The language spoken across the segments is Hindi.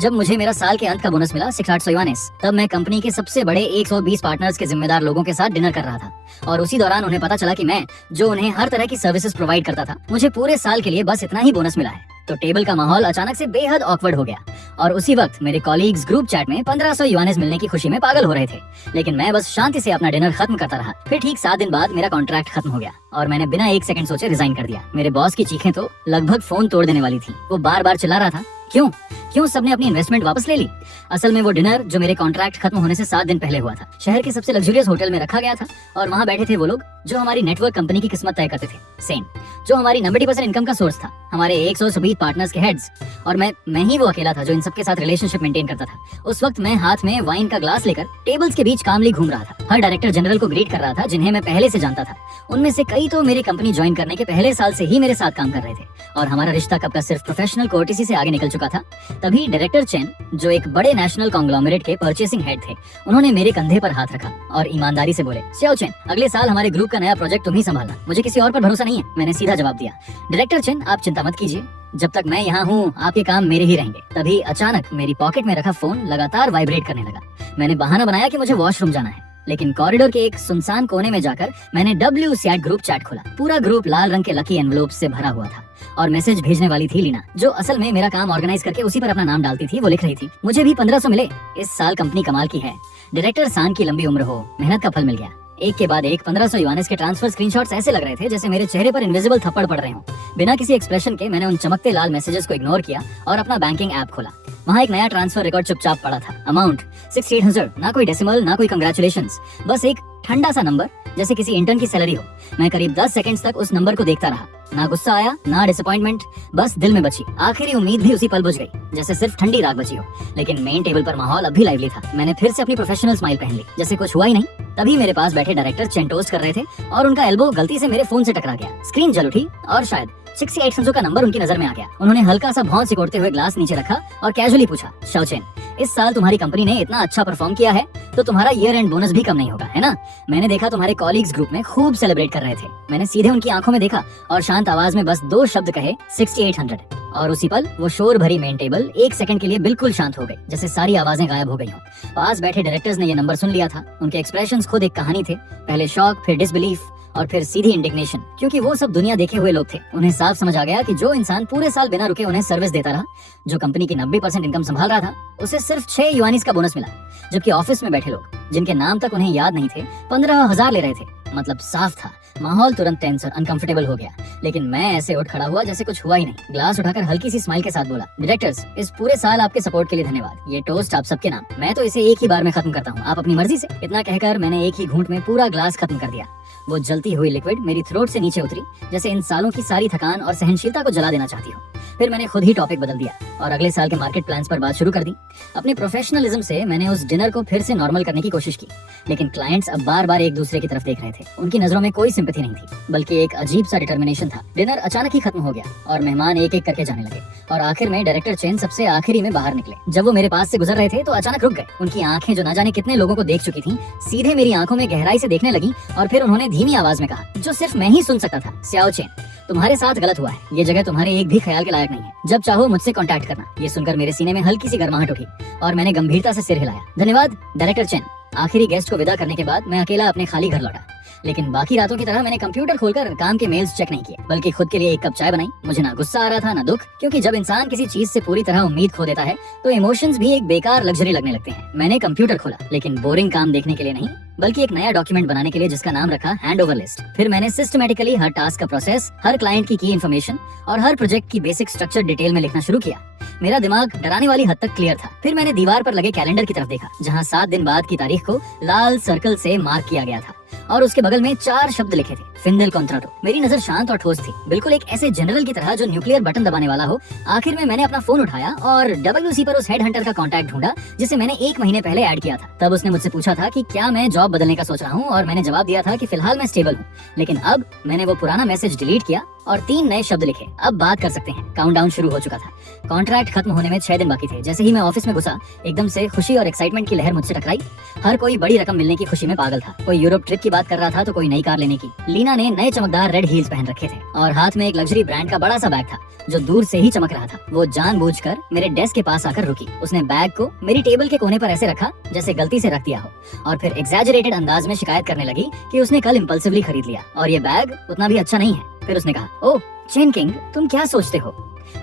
जब मुझे मेरा साल के अंत का बोनस मिला 600 युआनेस, तब मैं कंपनी के सबसे बड़े 120 पार्टनर्स के जिम्मेदार लोगों के साथ डिनर कर रहा था और उसी दौरान उन्हें पता चला कि मैं जो उन्हें हर तरह की सर्विसेज प्रोवाइड करता था, मुझे पूरे साल के लिए बस इतना ही बोनस मिला है। तो टेबल का माहौल अचानक से बेहद ऑकवर्ड हो गया और उसी वक्त मेरे कॉलीग्स ग्रुप चैट में 1500 युआनेस मिलने की खुशी में पागल हो रहे थे, लेकिन मैं बस शांति से अपना डिनर खत्म करता रहा। फिर ठीक 7 दिन बाद मेरा कॉन्ट्रैक्ट खत्म हो गया और मैंने बिना 1 सेकंड सोचे रिजाइन कर दिया। मेरे बॉस की चीखें तो लगभग फोन तोड़ देने वाली थी। वो बार बार चिल्ला रहा था, क्यों सबने अपनी इन्वेस्टमेंट वापस ले ली। असल में वो डिनर जो मेरे कॉन्ट्रैक्ट खत्म होने से 7 दिन पहले हुआ था, शहर के सबसे लग्जरियस होटल में रखा गया था और वहाँ बैठे थे वो लोग जो हमारी नेटवर्क कंपनी की किस्मत तय करते थे। सेन, जो हमारी 90% इनकम का सोर्स था, हमारे 120 पार्टनर्स के हेड्स, और मैं ही वो अकेला था जो इन सबके साथ रिलेशनशिप मेंटेन करता था। उस वक्त मैं हाथ में वाइन का ग्लास लेकर टेबल्स के बीच कामली घूम रहा था। हर डायरेक्टर जनरल को ग्रीट कर रहा था जिन्हें मैं पहले से जानता था। उनमें से कई तो मेरी कंपनी ज्वाइन करने के पहले साल से ही मेरे साथ काम कर रहे थे और हमारा रिश्ता कब का सिर्फ प्रोफेशनल कोर्टेसी से आगे निकल चुका था। तभी डायरेक्टर चेन, जो एक बड़े नेशनल कॉन्ग्लोमरेट के परचेसिंग हेड थे, उन्होंने मेरे कंधे पर हाथ रखा और ईमानदारी से बोले, श्याओ चेन, अगले साल हमारे ग्रुप का नया प्रोजेक्ट तुम ही संभालना, मुझे किसी और पर भरोसा नहीं है। मैंने सीधा जवाब दिया, डायरेक्टर चेन, आप चिंता मत कीजिए, जब तक मैं यहाँ हूँ आपके काम मेरे ही रहेंगे। तभी अचानक मेरी पॉकेट में रखा फोन लगातार वाइब्रेट करने लगा। मैंने बहाना बनाया कि मुझे वॉशरूम जाना है, लेकिन कॉरिडोर के एक सुनसान कोने में जाकर मैंने WCAT ग्रुप चैट खोला। पूरा ग्रुप लाल रंग के लकी एनवेलोप से भरा हुआ था और मैसेज भेजने वाली थी लीना, जो असल में मेरा काम ऑर्गेनाइज करके उसी पर अपना नाम डालती थी। वो लिख रही थी, मुझे भी 1500 मिले, इस साल कंपनी कमाल की है, डायरेक्टर सान की लंबी उम्र हो, मेहनत का फल मिल गया। एक के बाद एक 1500 युआनेस के ट्रांसफर स्क्रीनशॉट्स ऐसे लग रहे थे जैसे मेरे चेहरे पर इनविजिबल थप्पड़ पड़ रहे हों। बिना किसी एक्सप्रेशन के मैंने उन चमकते लाल मैसेजेस को इग्नोर किया और अपना बैंकिंग ऐप खोला। वहाँ एक नया ट्रांसफर रिकॉर्ड चुपचाप पड़ा था। अमाउंट 6800, ना कोई डेसिमल ना कोई कंग्रेचुलेशंस, बस एक ठंडा सा नंबर जैसे किसी इंटर्न की सैलरी हो। मैं करीब 10 सेकंड्स तक उस नंबर को देखता रहा। ना गुस्सा आया, ना डिसअपॉइंटमेंट, बस दिल में बची आखिरी उम्मीद भी उसी पल बुझ गई जैसे सिर्फ ठंडी राख बची हो। लेकिन मेन टेबल पर माहौल अब भी लाइवली था। मैंने फिर से अपनी प्रोफेशनल स्माइल पहन ली जैसे कुछ हुआ ही नहीं। तभी मेरे पास बैठे डायरेक्टर चेन टोस्ट कर रहे थे और उनका एल्बो गलती से मेरे फोन से टकरा गया। स्क्रीन जल उठी और शायद 6800 का नंबर उनकी नजर में आ गया। उन्होंने हल्का सा भौं सिकोड़ते हुए ग्लास नीचे रखा और कैजुअली पूछा, शाओ चेन, इस साल तुम्हारी कंपनी ने इतना अच्छा परफॉर्म किया है तो तुम्हारा ईयर एंड बोनस भी कम नहीं होगा, है ना? मैंने देखा तुम्हारे कॉलीग्स ग्रुप में खूब सेलिब्रेट कर रहे थे। मैंने सीधे उनकी आंखों में देखा और शांत आवाज में बस 2 शब्द कहे, 6800, और उसी पल वो शोर भरी मेन टेबल 1 सेकंड के लिए बिल्कुल शांत हो गई, जैसे सारी आवाजें गायब हो गई हों। पास बैठे डायरेक्टर्स ने ये नंबर सुन लिया था। उनके एक्सप्रेशंस खुद एक कहानी थे, पहले शॉक, फिर डिसबिलीफ और फिर सीधी इंडिग्नेशन, क्योंकि वो सब दुनिया देखे हुए लोग थे। उन्हें साफ समझ आ गया कि जो इंसान पूरे साल बिना रुके उन्हें सर्विस देता रहा, जो कंपनी की 90% इनकम संभाल रहा था, उसे सिर्फ 6 युआनीस का बोनस मिला, जबकि ऑफिस में बैठे लोग जिनके नाम तक उन्हें याद नहीं थे 15,000 ले रहे थे। मतलब साफ था, माहौल तुरंत टेंस और अनकंफर्टेबल हो गया। लेकिन मैं ऐसे उठ खड़ा हुआ जैसे कुछ हुआ ही नहीं। ग्लास उठाकर हल्की सी स्माइल के साथ बोला, डायरेक्टर्स, इस पूरे साल आपके सपोर्ट के लिए धन्यवाद। ये टोस्ट आप सबके नाम। मैं तो इसे एक ही बार में खत्म करता हूँ, आप अपनी मर्जी से। इतना कहकर मैंने एक ही घूंट में पूरा ग्लास खत्म कर दिया। वो जलती हुई लिक्विड मेरी थ्रोट से नीचे उतरी जैसे इन सालों की सारी थकान और सहनशीलता को जला देना चाहती हो। फिर मैंने खुद ही टॉपिक बदल दिया और अगले साल के मार्केट प्लान्स पर बात शुरू कर दी। अपने प्रोफेशनलिज्म से मैंने उस डिनर को फिर से नॉर्मल करने की कोशिश की, लेकिन क्लाइंट्स अब बार बार एक दूसरे की तरफ देख रहे थे। उनकी नजरों में कोई सिंपैथी नहीं थी, बल्कि एक अजीब सा डिटर्मिनेशन था। डिनर अचानक ही खत्म हो गया और मेहमान एक एक करके जाने लगे और आखिर में डायरेक्टर चेन सबसे आखिरी में बाहर निकले। जब वो मेरे पास से गुजर रहे थे तो अचानक रुक गए। उनकी आंखें, जो ना जाने कितने लोगों को देख चुकी थी, सीधे मेरी आंखों में गहराई से देखने लगी और फिर उन्होंने धीमी आवाज में कहा, जो सिर्फ मैं ही सुन सकता था, श्याओ चेन, तुम्हारे साथ गलत हुआ है। ये जगह तुम्हारे एक भी ख्याल के लायक नहीं है। जब चाहो मुझसे कांटेक्ट करना। ये सुनकर मेरे सीने में हल्की सी गर्माहट उठी और मैंने गंभीरता से सिर हिलाया। धन्यवाद डायरेक्टर चेन। आखिरी गेस्ट को विदा करने के बाद मैं अकेला अपने खाली घर लौटा, लेकिन बाकी रातों की तरह मैंने कंप्यूटर खोलकर काम के मेल्स चेक नहीं किए, बल्कि खुद के लिए एक कप चाय बनाई। मुझे ना गुस्सा आ रहा था ना दुख, क्योंकि जब इंसान किसी चीज से पूरी तरह उम्मीद खो देता है तो इमोशंस भी एक बेकार लग्जरी लगने लगते हैं। मैंने कंप्यूटर खोला, लेकिन बोरिंग काम देखने के लिए नहीं, बल्कि एक नया डॉक्यूमेंट बनाने के लिए जिसका नाम रखा हैंड ओवर लिस्ट। फिर मैंने सिस्टमेटिकली हर टास्क का प्रोसेस, हर क्लाइंट की इन्फॉर्मेशन और हर प्रोजेक्ट की बेसिक स्ट्रक्चर डिटेल में लिखना शुरू किया। मेरा दिमाग डराने वाली हद तक क्लियर था। फिर मैंने दीवार पर लगे कैलेंडर की तरफ देखा, जहाँ 7 दिन बाद की तारीख को लाल सर्कल से मार्क किया गया था और उसके बगल में 4 शब्द लिखे थे, फिंदेल कॉन्ट्राटो। मेरी नजर शांत और ठोस थी, बिल्कुल एक ऐसे जनरल की तरह जो न्यूक्लियर बटन दबाने वाला हो। आखिर में मैंने अपना फोन उठाया और WC पर उस हेड हंटर का कॉन्टैक्ट ढूंढा जिसे मैंने 1 महीने पहले ऐड किया था। तब उसने मुझसे पूछा था कि क्या मैं जॉब बदलने का सोच रहा हूँ और मैंने जवाब दिया था कि फिलहाल मैं स्टेबल हूँ। लेकिन अब मैंने वो पुराना मैसेज डिलीट किया और 3 नए शब्द लिखे। अब बात कर सकते हैं। काउंटडाउन शुरू हो चुका था। कॉन्ट्रैक्ट खत्म होने में 6 दिन बाकी थे। जैसे ही मैं ऑफिस में घुसा, एकदम से खुशी और एक्साइटमेंट की लहर मुझसे टकराई। हर कोई बड़ी रकम मिलने की खुशी में पागल था। कोई यूरोप ट्रिप की बात कर रहा था तो कोई नई कार लेने की। लीना ने नए चमकदार रेड हील्स पहन रखे थे और हाथ में एक लग्जरी ब्रांड का बड़ा सा बैग था जो दूर से ही चमक रहा था। वो जानबूझकर मेरे डेस्क के पास आकर रुकी। उसने बैग को मेरी टेबल के कोने पर ऐसे रखा जैसे गलती से रख दिया हो, और फिर एग्जैजरेटेड अंदाज में शिकायत करने लगी कि उसने कल इम्पल्सिवली खरीद लिया और ये बैग उतना भी अच्छा नहीं है। फिर उसने कहा, ओह चेन किंग, तुम क्या सोचते हो?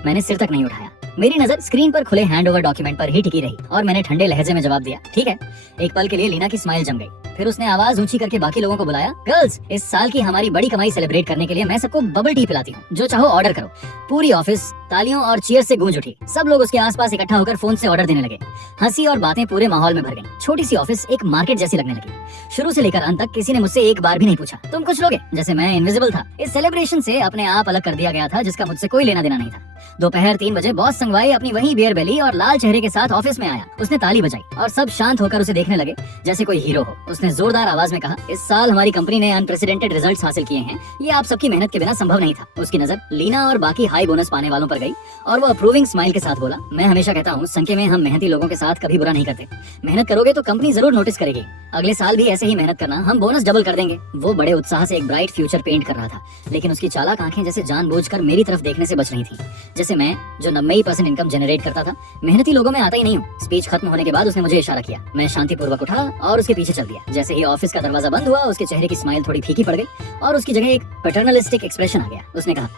मैंने सिर तक नहीं उठाया। मेरी नजर स्क्रीन पर खुले हैंडओवर डॉक्यूमेंट पर ही टिकी रही और मैंने ठंडे लहजे में जवाब दिया, ठीक है। एक पल के लिए लीना की स्माइल जम गई। फिर उसने आवाज ऊंची करके बाकी लोगों को बुलाया, गर्ल्स, इस साल की हमारी बड़ी कमाई सेलिब्रेट करने के लिए मैं सबको बबल टी पिलाती हूँ, जो चाहो ऑर्डर करो। पूरी ऑफिस तालियों और चीयर से गूंज उठी। सब लोग उसके आसपास इकट्ठा होकर फोन से ऑर्डर देने लगे। हंसी और बातें पूरे माहौल में भर गईं। छोटी सी ऑफिस एक मार्केट जैसी लगने लगी। शुरू से लेकर अंत तक किसी ने मुझसे एक बार भी नहीं पूछा, तुम कुछ लोगे? जैसे मैं इनविजिबल था। इस सेलिब्रेशन से अपने आप अलग कर दिया गया था जिसका मुझसे कोई लेना देना नहीं था। दोपहर 3 बजे बॉस संगवाई अपनी वही बियर बेली और लाल चेहरे के साथ ऑफिस में आया। उसने ताली बजाई और सब शांत होकर उसे देखने लगे जैसे कोई हीरो हो। उसने जोरदार आवाज में कहा, इस साल हमारी कंपनी ने अनप्रेसिडेंटेड रिजल्ट्स हासिल किए हैं। ये आप सबकी मेहनत के बिना संभव नहीं था। उसकी नजर लीना और बाकी हाई बोनस पाने वालों पर गई और वो अप्रूविंग स्माइल के साथ बोला, मैं हमेशा कहता हूँ, संख्या में हम मेहनती लोगों के साथ कभी बुरा नहीं करते। मेहनत करोगे तो कंपनी जरूर नोटिस करेगी। अगले साल भी ऐसे ही मेहनत करना, हम बोनस डबल कर देंगे। वो बड़े उत्साह से एक ब्राइट फ्यूचर पेंट कर रहा था, लेकिन उसकी चालाक आंखें जैसे जानबूझकर मेरी तरफ देखने से बच रही थी। जैसे मैं जो 90% इनकम जनरेट करता था, मेहनती लोगों में आता ही नहीं हूँ। स्पीच खत्म होने के बाद उसने मुझे इशारा किया। मैं शांतिपूर्वक उठा और उसके पीछे चल दिया। जैसे ही ऑफिस का दरवाजा बंद हुआ, उसके चेहरे की स्माइल थोड़ी फीकी पड़ गई और उसकी जगह एक पैटर्नलिस्टिक एक्सप्रेशन आ गया। उसने कहा,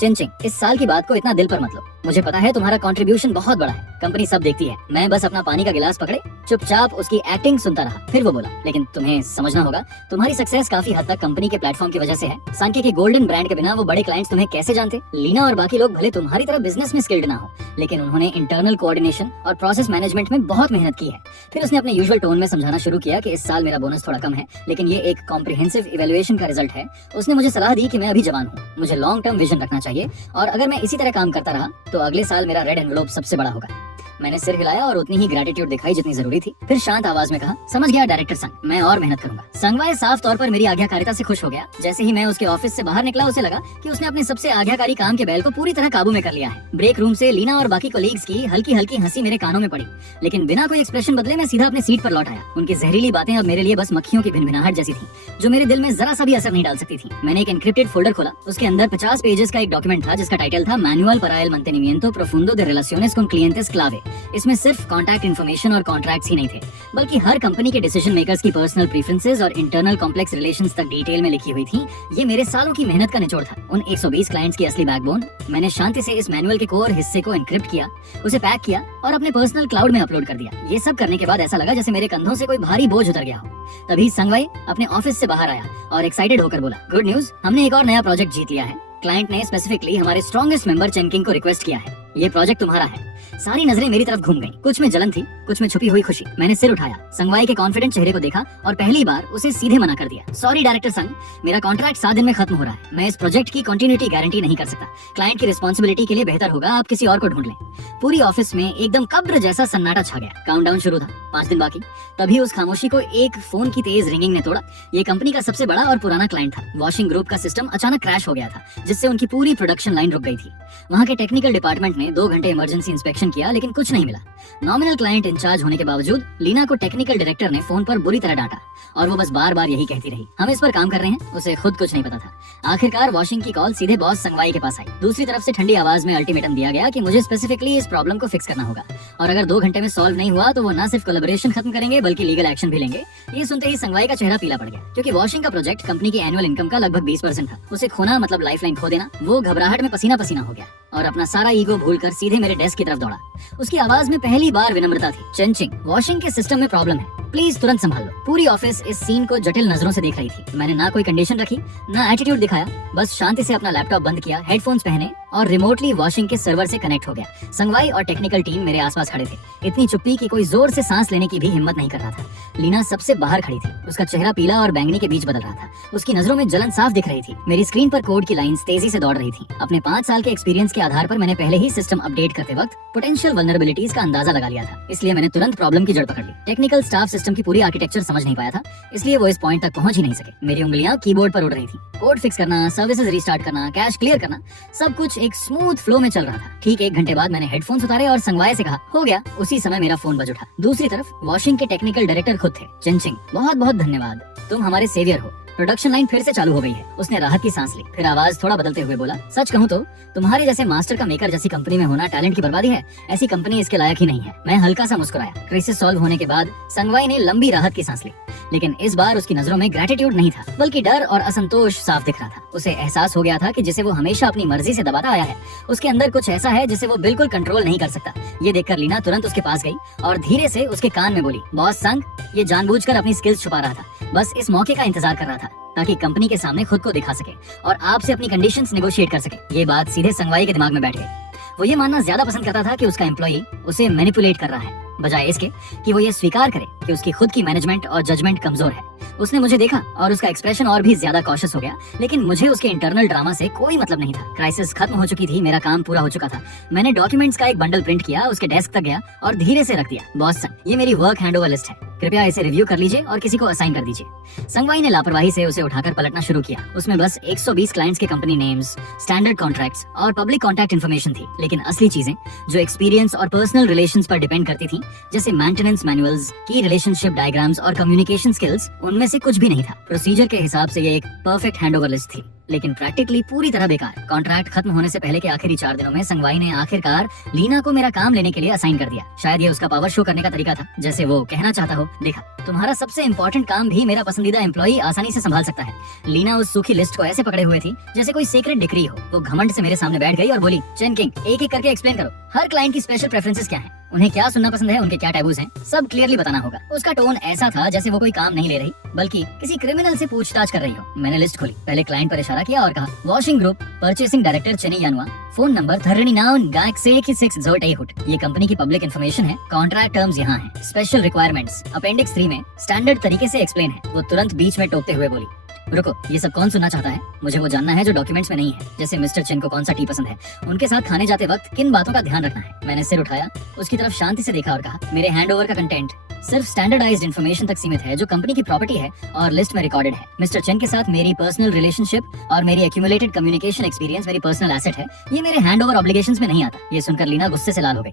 चिंचिंग, इस साल की बात को इतना दिल पर मत लो। मुझे पता है तुम्हारा कंट्रीब्यूशन बहुत बड़ा है, कंपनी सब देखती है। मैं बस अपना पानी का गिलास पकड़े चुपचाप उसकी एक्टिंग सुनता रहा। फिर वो बोला, लेकिन तुम्हें समझना होगा, तुम्हारी सक्सेस काफी हद तक कंपनी के प्लेटफॉर्म की वजह से है। सांके के गोल्डन ब्रांड के बिना वो बड़े क्लाइंट्स तुम्हें कैसे जानते? लीना और बाकी लोग भले तुम्हारी तरह बिजनेस में स्किल्ड ना हो, लेकिन उन्होंने इंटरनल कोऑर्डिनेशन और प्रोसेस मैनेजमेंट में बहुत मेहनत की है। फिर उसने अपने यूजुअल टोन में समझाना शुरू किया कि इस साल मेरा बोनस थोड़ा कम है, लेकिन ये एक कॉम्प्रिहेंसिव इवैल्यूएशन का रिजल्ट है। उसने मुझे सलाह दी कि मैं अभी जवान हूँ, मुझे लॉन्ग टर्म विजन रखना चाहिए और अगर मैं इसी तरह काम करता रहा तो अगले साल मेरा रेड एनवेलप सबसे बड़ा होगा। मैंने सिर हिलाया और उतनी ही ग्रेटिट्यूड दिखाई जितनी जरूरी थी। फिर शांत आवाज में कहा, समझ गया डायरेक्टर संग, मैं और मेहनत करूंगा। संगवाई साफ तौर पर मेरी आज्ञाकारिता से खुश हो गया। जैसे ही मैं उसके ऑफिस से बाहर निकला, उसे लगा कि उसने अपने सबसे आज्ञाकारी काम के बैल को पूरी तरह काबू में कर लिया है। ब्रेक रूम से लीना और बाकी कोलीग्स की हल्की हल्की हंसी मेरे कानों में पड़ी, लेकिन बिना कोई एक्सप्रेशन बदले मैं सीधा अपने सीट पर लौट आया। उनकी जहरीली बातें अब मेरे लिए बस मक्खियों की भिनभिनाहट जैसी थी, जो मेरे दिल में जरा सा भी असर नहीं डाल सकती थी। मैंने एक एनक्रिप्टेड फोल्डर खोला। उसके अंदर 50 पेजेस का एक डॉक्यूमेंट था जिसका टाइटल था manual para el mantenimiento profundo de relaciones con clientes clave। इसमें सिर्फ कॉन्टैक्ट इन्फॉर्मेशन और कॉन्ट्रैक्ट्स ही नहीं थे, बल्कि हर कंपनी के डिसीजन मेकर्स की पर्सनल प्रेफरेंसेस और इंटरनल कॉम्प्लेक्स रिलेशंस तक डिटेल में लिखी हुई थी। ये मेरे सालों की मेहनत का निचोड़ था, उन 120 क्लाइंट्स की असली बैकबोन। मैंने शांति से इस मैनुअल के कोर हिस्से को एनक्रिप्ट किया, उसे पैक किया और अपने पर्सनल क्लाउड में अपलोड कर दिया। ये सब करने के बाद ऐसा लगा जैसे मेरे कंधों से कोई भारी बोझ उतर गया हो। तभी संगवाई अपने ऑफिस से बाहर आया और एक्साइटेड होकर बोला, गुड न्यूज, हमने एक और नया प्रोजेक्ट जीत लिया है। क्लाइंट ने स्पेसिफिकली हमारे स्ट्रॉन्गेस्ट मेंबर चेनकिंग को रिक्वेस्ट किया है। ये प्रोजेक्ट तुम्हारा है। सारी नजरें मेरी तरफ घूम गईं। कुछ में जलन थी, कुछ में छुपी हुई खुशी। मैंने सिर उठाया, संगवाई के कॉन्फिडेंट चेहरे को देखा और पहली बार उसे सीधे मना कर दिया। सॉरी डायरेक्टर संग, मेरा कॉन्ट्रैक्ट 7 दिन में खत्म हो रहा है। मैं इस प्रोजेक्ट की कंटिन्यूटी गारंटी नहीं कर सकता। क्लाइंट की रिस्पॉन्सिबिलिटी के लिए बेहतर होगा आप किसी और को ढूंढ लें। पूरी ऑफिस में एकदम कब्र जैसा सन्नाटा छा गया। काउंटडाउन शुरू था, 5 दिन बाकी। तभी उस खामोशी को एक फोन की तेज रिंगिंग ने तोड़ा। ये कंपनी का सबसे बड़ा और पुराना क्लाइंट था। वॉशिंग ग्रुप का सिस्टम अचानक क्रैश हो गया था, जिससे उनकी पूरी प्रोडक्शन लाइन रुक गई थी। वहाँ के टेक्निकल डिपार्टमेंट ने 2 घंटे इमरजेंसी इंस्पेक्शन किया, लेकिन कुछ नहीं मिला। नॉमिनल क्लाइंट इंचार्ज होने के बावजूद लीना को टेक्निकल डायरेक्टर ने फोन पर बुरी तरह डांटा और वो बस बार बार यही कहती रही, हम इस पर काम कर रहे हैं। उसे खुद कुछ नहीं पता था। आखिरकार वॉशिंग की कॉल सीधे बॉस संगवाई के पास आई। दूसरी तरफ से ठंडी आवाज में अल्टीमेटम दिया गया कि मुझे स्पेसिफिकली इस प्रॉब्लम को फिक्स करना होगा और अगर 2 घंटे में सॉल्व नहीं हुआ तो वो न सिर्फ कोलैबोरेशन खत्म करेंगे बल्कि लीगल एक्शन भी लेंगे। ये सुनते ही संगवाई का चेहरा पीला पड़ गया, क्योंकि वॉशिंग का प्रोजेक्ट कंपनी की एनुअल इनकम का लगभग 20% था। उसे खोना मतलब लाइफलाइन खो देना। वो घबराहट में पसीना पसीना हो गया और अपना सारा ईगो भूलकर सीधे मेरे डेस्क की तरफ दौड़ा। उसकी आवाज में पहली बार विनम्रता थी। चेनचिंग, वॉशिंग के सिस्टम में प्रॉब्लम है, प्लीज तुरंत संभाल लो। पूरी ऑफिस इस सीन को जटिल नजरों से देख रही थी। मैंने ना कोई कंडीशन रखी, ना एटीट्यूड दिखाया, बस शांति से अपना लैपटॉप बंद किया, हेडफोन्स पहने और रिमोटली वॉशिंग के सर्वर से कनेक्ट हो गया। संगवाई और टेक्निकल टीम मेरे आसपास खड़े थे। इतनी चुप्पी कि कोई जोर से सांस लेने की भी हिम्मत नहीं कर रहा था। लीना सबसे बाहर खड़ी थी। उसका चेहरा पीला और बैंगनी के बीच बदल रहा था। उसकी नजरों में जलन साफ दिख रही थी। मेरी स्क्रीन पर कोड की लाइंस तेजी से दौड़ रही थी। अपने 5 साल के एक्सपीरियंस के आधार पर मैंने पहले ही सिस्टम अपडेट करते वक्त पोटेंशियल वल्नरेबिलिटीज का अंदाजा लगा लिया था, इसलिए मैंने तुरंत प्रॉब्लम की जड़ पकड़ ली। टेक्निकल स्टाफ सिस्टम की पूरी आर्किटेक्चर समझ नहीं पाया था, इसलिए वो इस पॉइंट तक पहुंच ही नहीं सके। मेरी उंगलियां कीबोर्ड पर उड़ रही थी। कोड फिक्स करना, सर्विसेज रिस्टार्ट करना, कैश क्लियर करना, सब कुछ एक स्मूथ फ्लो में चल रहा था। ठीक 1 घंटे बाद मैंने हेडफोन्स उतारे और संगवाई से कहा, हो गया। उसी समय मेरा फोन बज उठा। दूसरी तरफ वॉशिंग के टेक्निकल डायरेक्टर खुद थे। चिंचिंग, बहुत बहुत धन्यवाद, तुम हमारे सेवियर हो। प्रोडक्शन लाइन फिर से चालू हो गई है। उसने राहत की सांस ली, फिर आवाज थोड़ा बदलते हुए बोला, सच कहूँ तो तुम्हारे जैसे मास्टर का मेकर जैसी कंपनी में होना टैलेंट की बर्बादी है। ऐसी कंपनी इसके लायक ही नहीं है। मैं हल्का सा मुस्कुराया। क्राइसिस सॉल्व होने के बाद संगवाई ने लंबी राहत की सांस ली, लेकिन इस बार उसकी नजरों में ग्रेटिट्यूड नहीं था, बल्कि डर और असंतोष साफ दिख रहा था। उसे एहसास हो गया था कि जिसे वो हमेशा अपनी मर्जी से दबाता आया है, उसके अंदर कुछ ऐसा है जिसे वो बिल्कुल कंट्रोल नहीं कर सकता। ये देखकर लीना तुरंत उसके पास गई और धीरे से उसके कान में बोली, बॉस संग, ये जानबूझकर अपनी स्किल्स छुपा रहा था, बस इस मौके का इंतजार कर रहा था ताकि कंपनी के सामने खुद को दिखा सके और आपसे अपनी कंडीशंस नेगोशिएट कर सके। ये बात सीधे संगवाई के दिमाग में बैठ गई। वो ये मानना ज्यादा पसंद करता था कि उसका एम्प्लॉई उसे मैनिपुलेट कर रहा है, बजाय इसके कि वो ये स्वीकार करे कि उसकी खुद की मैनेजमेंट और जजमेंट कमजोर है। उसने मुझे देखा और उसका एक्सप्रेशन और भी ज्यादा कॉशियस हो गया, लेकिन मुझे उसके इंटरनल ड्रामा से कोई मतलब नहीं था। क्राइसिस खत्म हो चुकी थी, मेरा काम पूरा हो चुका था। मैंने डॉक्यूमेंट्स का एक बंडल प्रिंट किया, उसके डेस्क तक गया और धीरे से रख दिया। बॉस सन, ये मेरी वर्क हैंडओवर लिस्ट है, कृपया इसे रिव्यू कर लीजिए और किसी को असाइन कर दीजिए। संगवाई ने लापरवाही से उसे उठाकर पलटना शुरू किया। उसमें बस 120 क्लाइंट्स के कंपनी नेम्स, स्टैंडर्ड कॉन्ट्रैक्ट्स और पब्लिक कॉन्टैक्ट इन्फॉर्मेशन थी, लेकिन असली चीजें जो एक्सपीरियंस और पर्सनल रिलेशंस पर डिपेंड करती थी, जैसे मेंटेनेंस मैनुअल्स, की रिलेशनशिप डायग्राम्स और कम्युनिकेशन स्किल्स, उनमें से कुछ भी नहीं था। प्रोसीजर के हिसाब से ये एक परफेक्ट हैंडओवर लिस्ट थी, लेकिन प्रैक्टिकली पूरी तरह बेकार। कॉन्ट्रैक्ट खत्म होने से पहले के आखिरी 4 दिनों में संगवाई ने आखिरकार लीना को मेरा काम लेने के लिए असाइन कर दिया। शायद ये उसका पावर शो करने का तरीका था, जैसे वो कहना चाहता हो, देखा, तुम्हारा सबसे इंपॉर्टेंट काम भी मेरा पसंदीदा एम्प्लॉई आसानी से संभाल सकता है। लीना उस सूखी लिस्ट को ऐसे पकड़े हुए थी जैसे कोई सीक्रेट डिक्री हो। वो घमंड से मेरे सामने बैठ गई और बोली, चिंकिंग, एक एक करके एक्सप्लेन करो, हर क्लाइंट की स्पेशल प्रेफरेंसेस क्या हैं, उन्हें क्या सुनना पसंद है, उनके क्या टैबूज हैं, सब क्लियरली बताना होगा। उसका टोन ऐसा था जैसे वो कोई काम नहीं ले रही, बल्कि किसी क्रिमिनल से पूछताछ कर रही हो। मैंने लिस्ट खोली, पहले क्लाइंट पर इशारा किया और कहा, वॉशिंग ग्रुप, परचेसिंग डायरेक्टर चेनी यानुआ, फोन नंबर 39 6 ये कंपनी की पब्लिक इन्फॉर्मेशन है। कॉन्ट्रैक्ट टर्म्स यहाँ हैं, स्पेशल रिक्वायरमेंट्स अपेंडिक्स 3 में स्टैंडर्ड तरीके से एक्सप्लेन है। वो तुरंत बीच में टोकते हुए बोली, रुको, ये सब कौन सुनना चाहता है? मुझे वो जानना है जो डॉक्यूमेंट्स में नहीं है, जैसे मिस्टर चेन को कौन सा टी पसंद है, उनके साथ खाने जाते वक्त किन बातों का ध्यान रखना है। मैंने सिर उठाया, उसकी तरफ शांति से देखा और कहा, मेरे हैंडओवर का कंटेंट सिर्फ स्टैंडर्डाइज्ड इन्फॉर्मेशन तक सीमित है जो कंपनी की प्रॉपर्टी है और लिस्ट में रिकॉर्डेड है। मिस्टर चेन के साथ मेरी पर्सनल रिलेशनशिप और मेरी एक्यूमुलेटेड कम्युनिकेशन एक्सपीरियंस मेरी पर्सनल एसेट है, ये मेरे हैंडओवर ऑब्लिगेशंस में नहीं आता। ये सुनकर लीना गुस्से से लाल हो गई।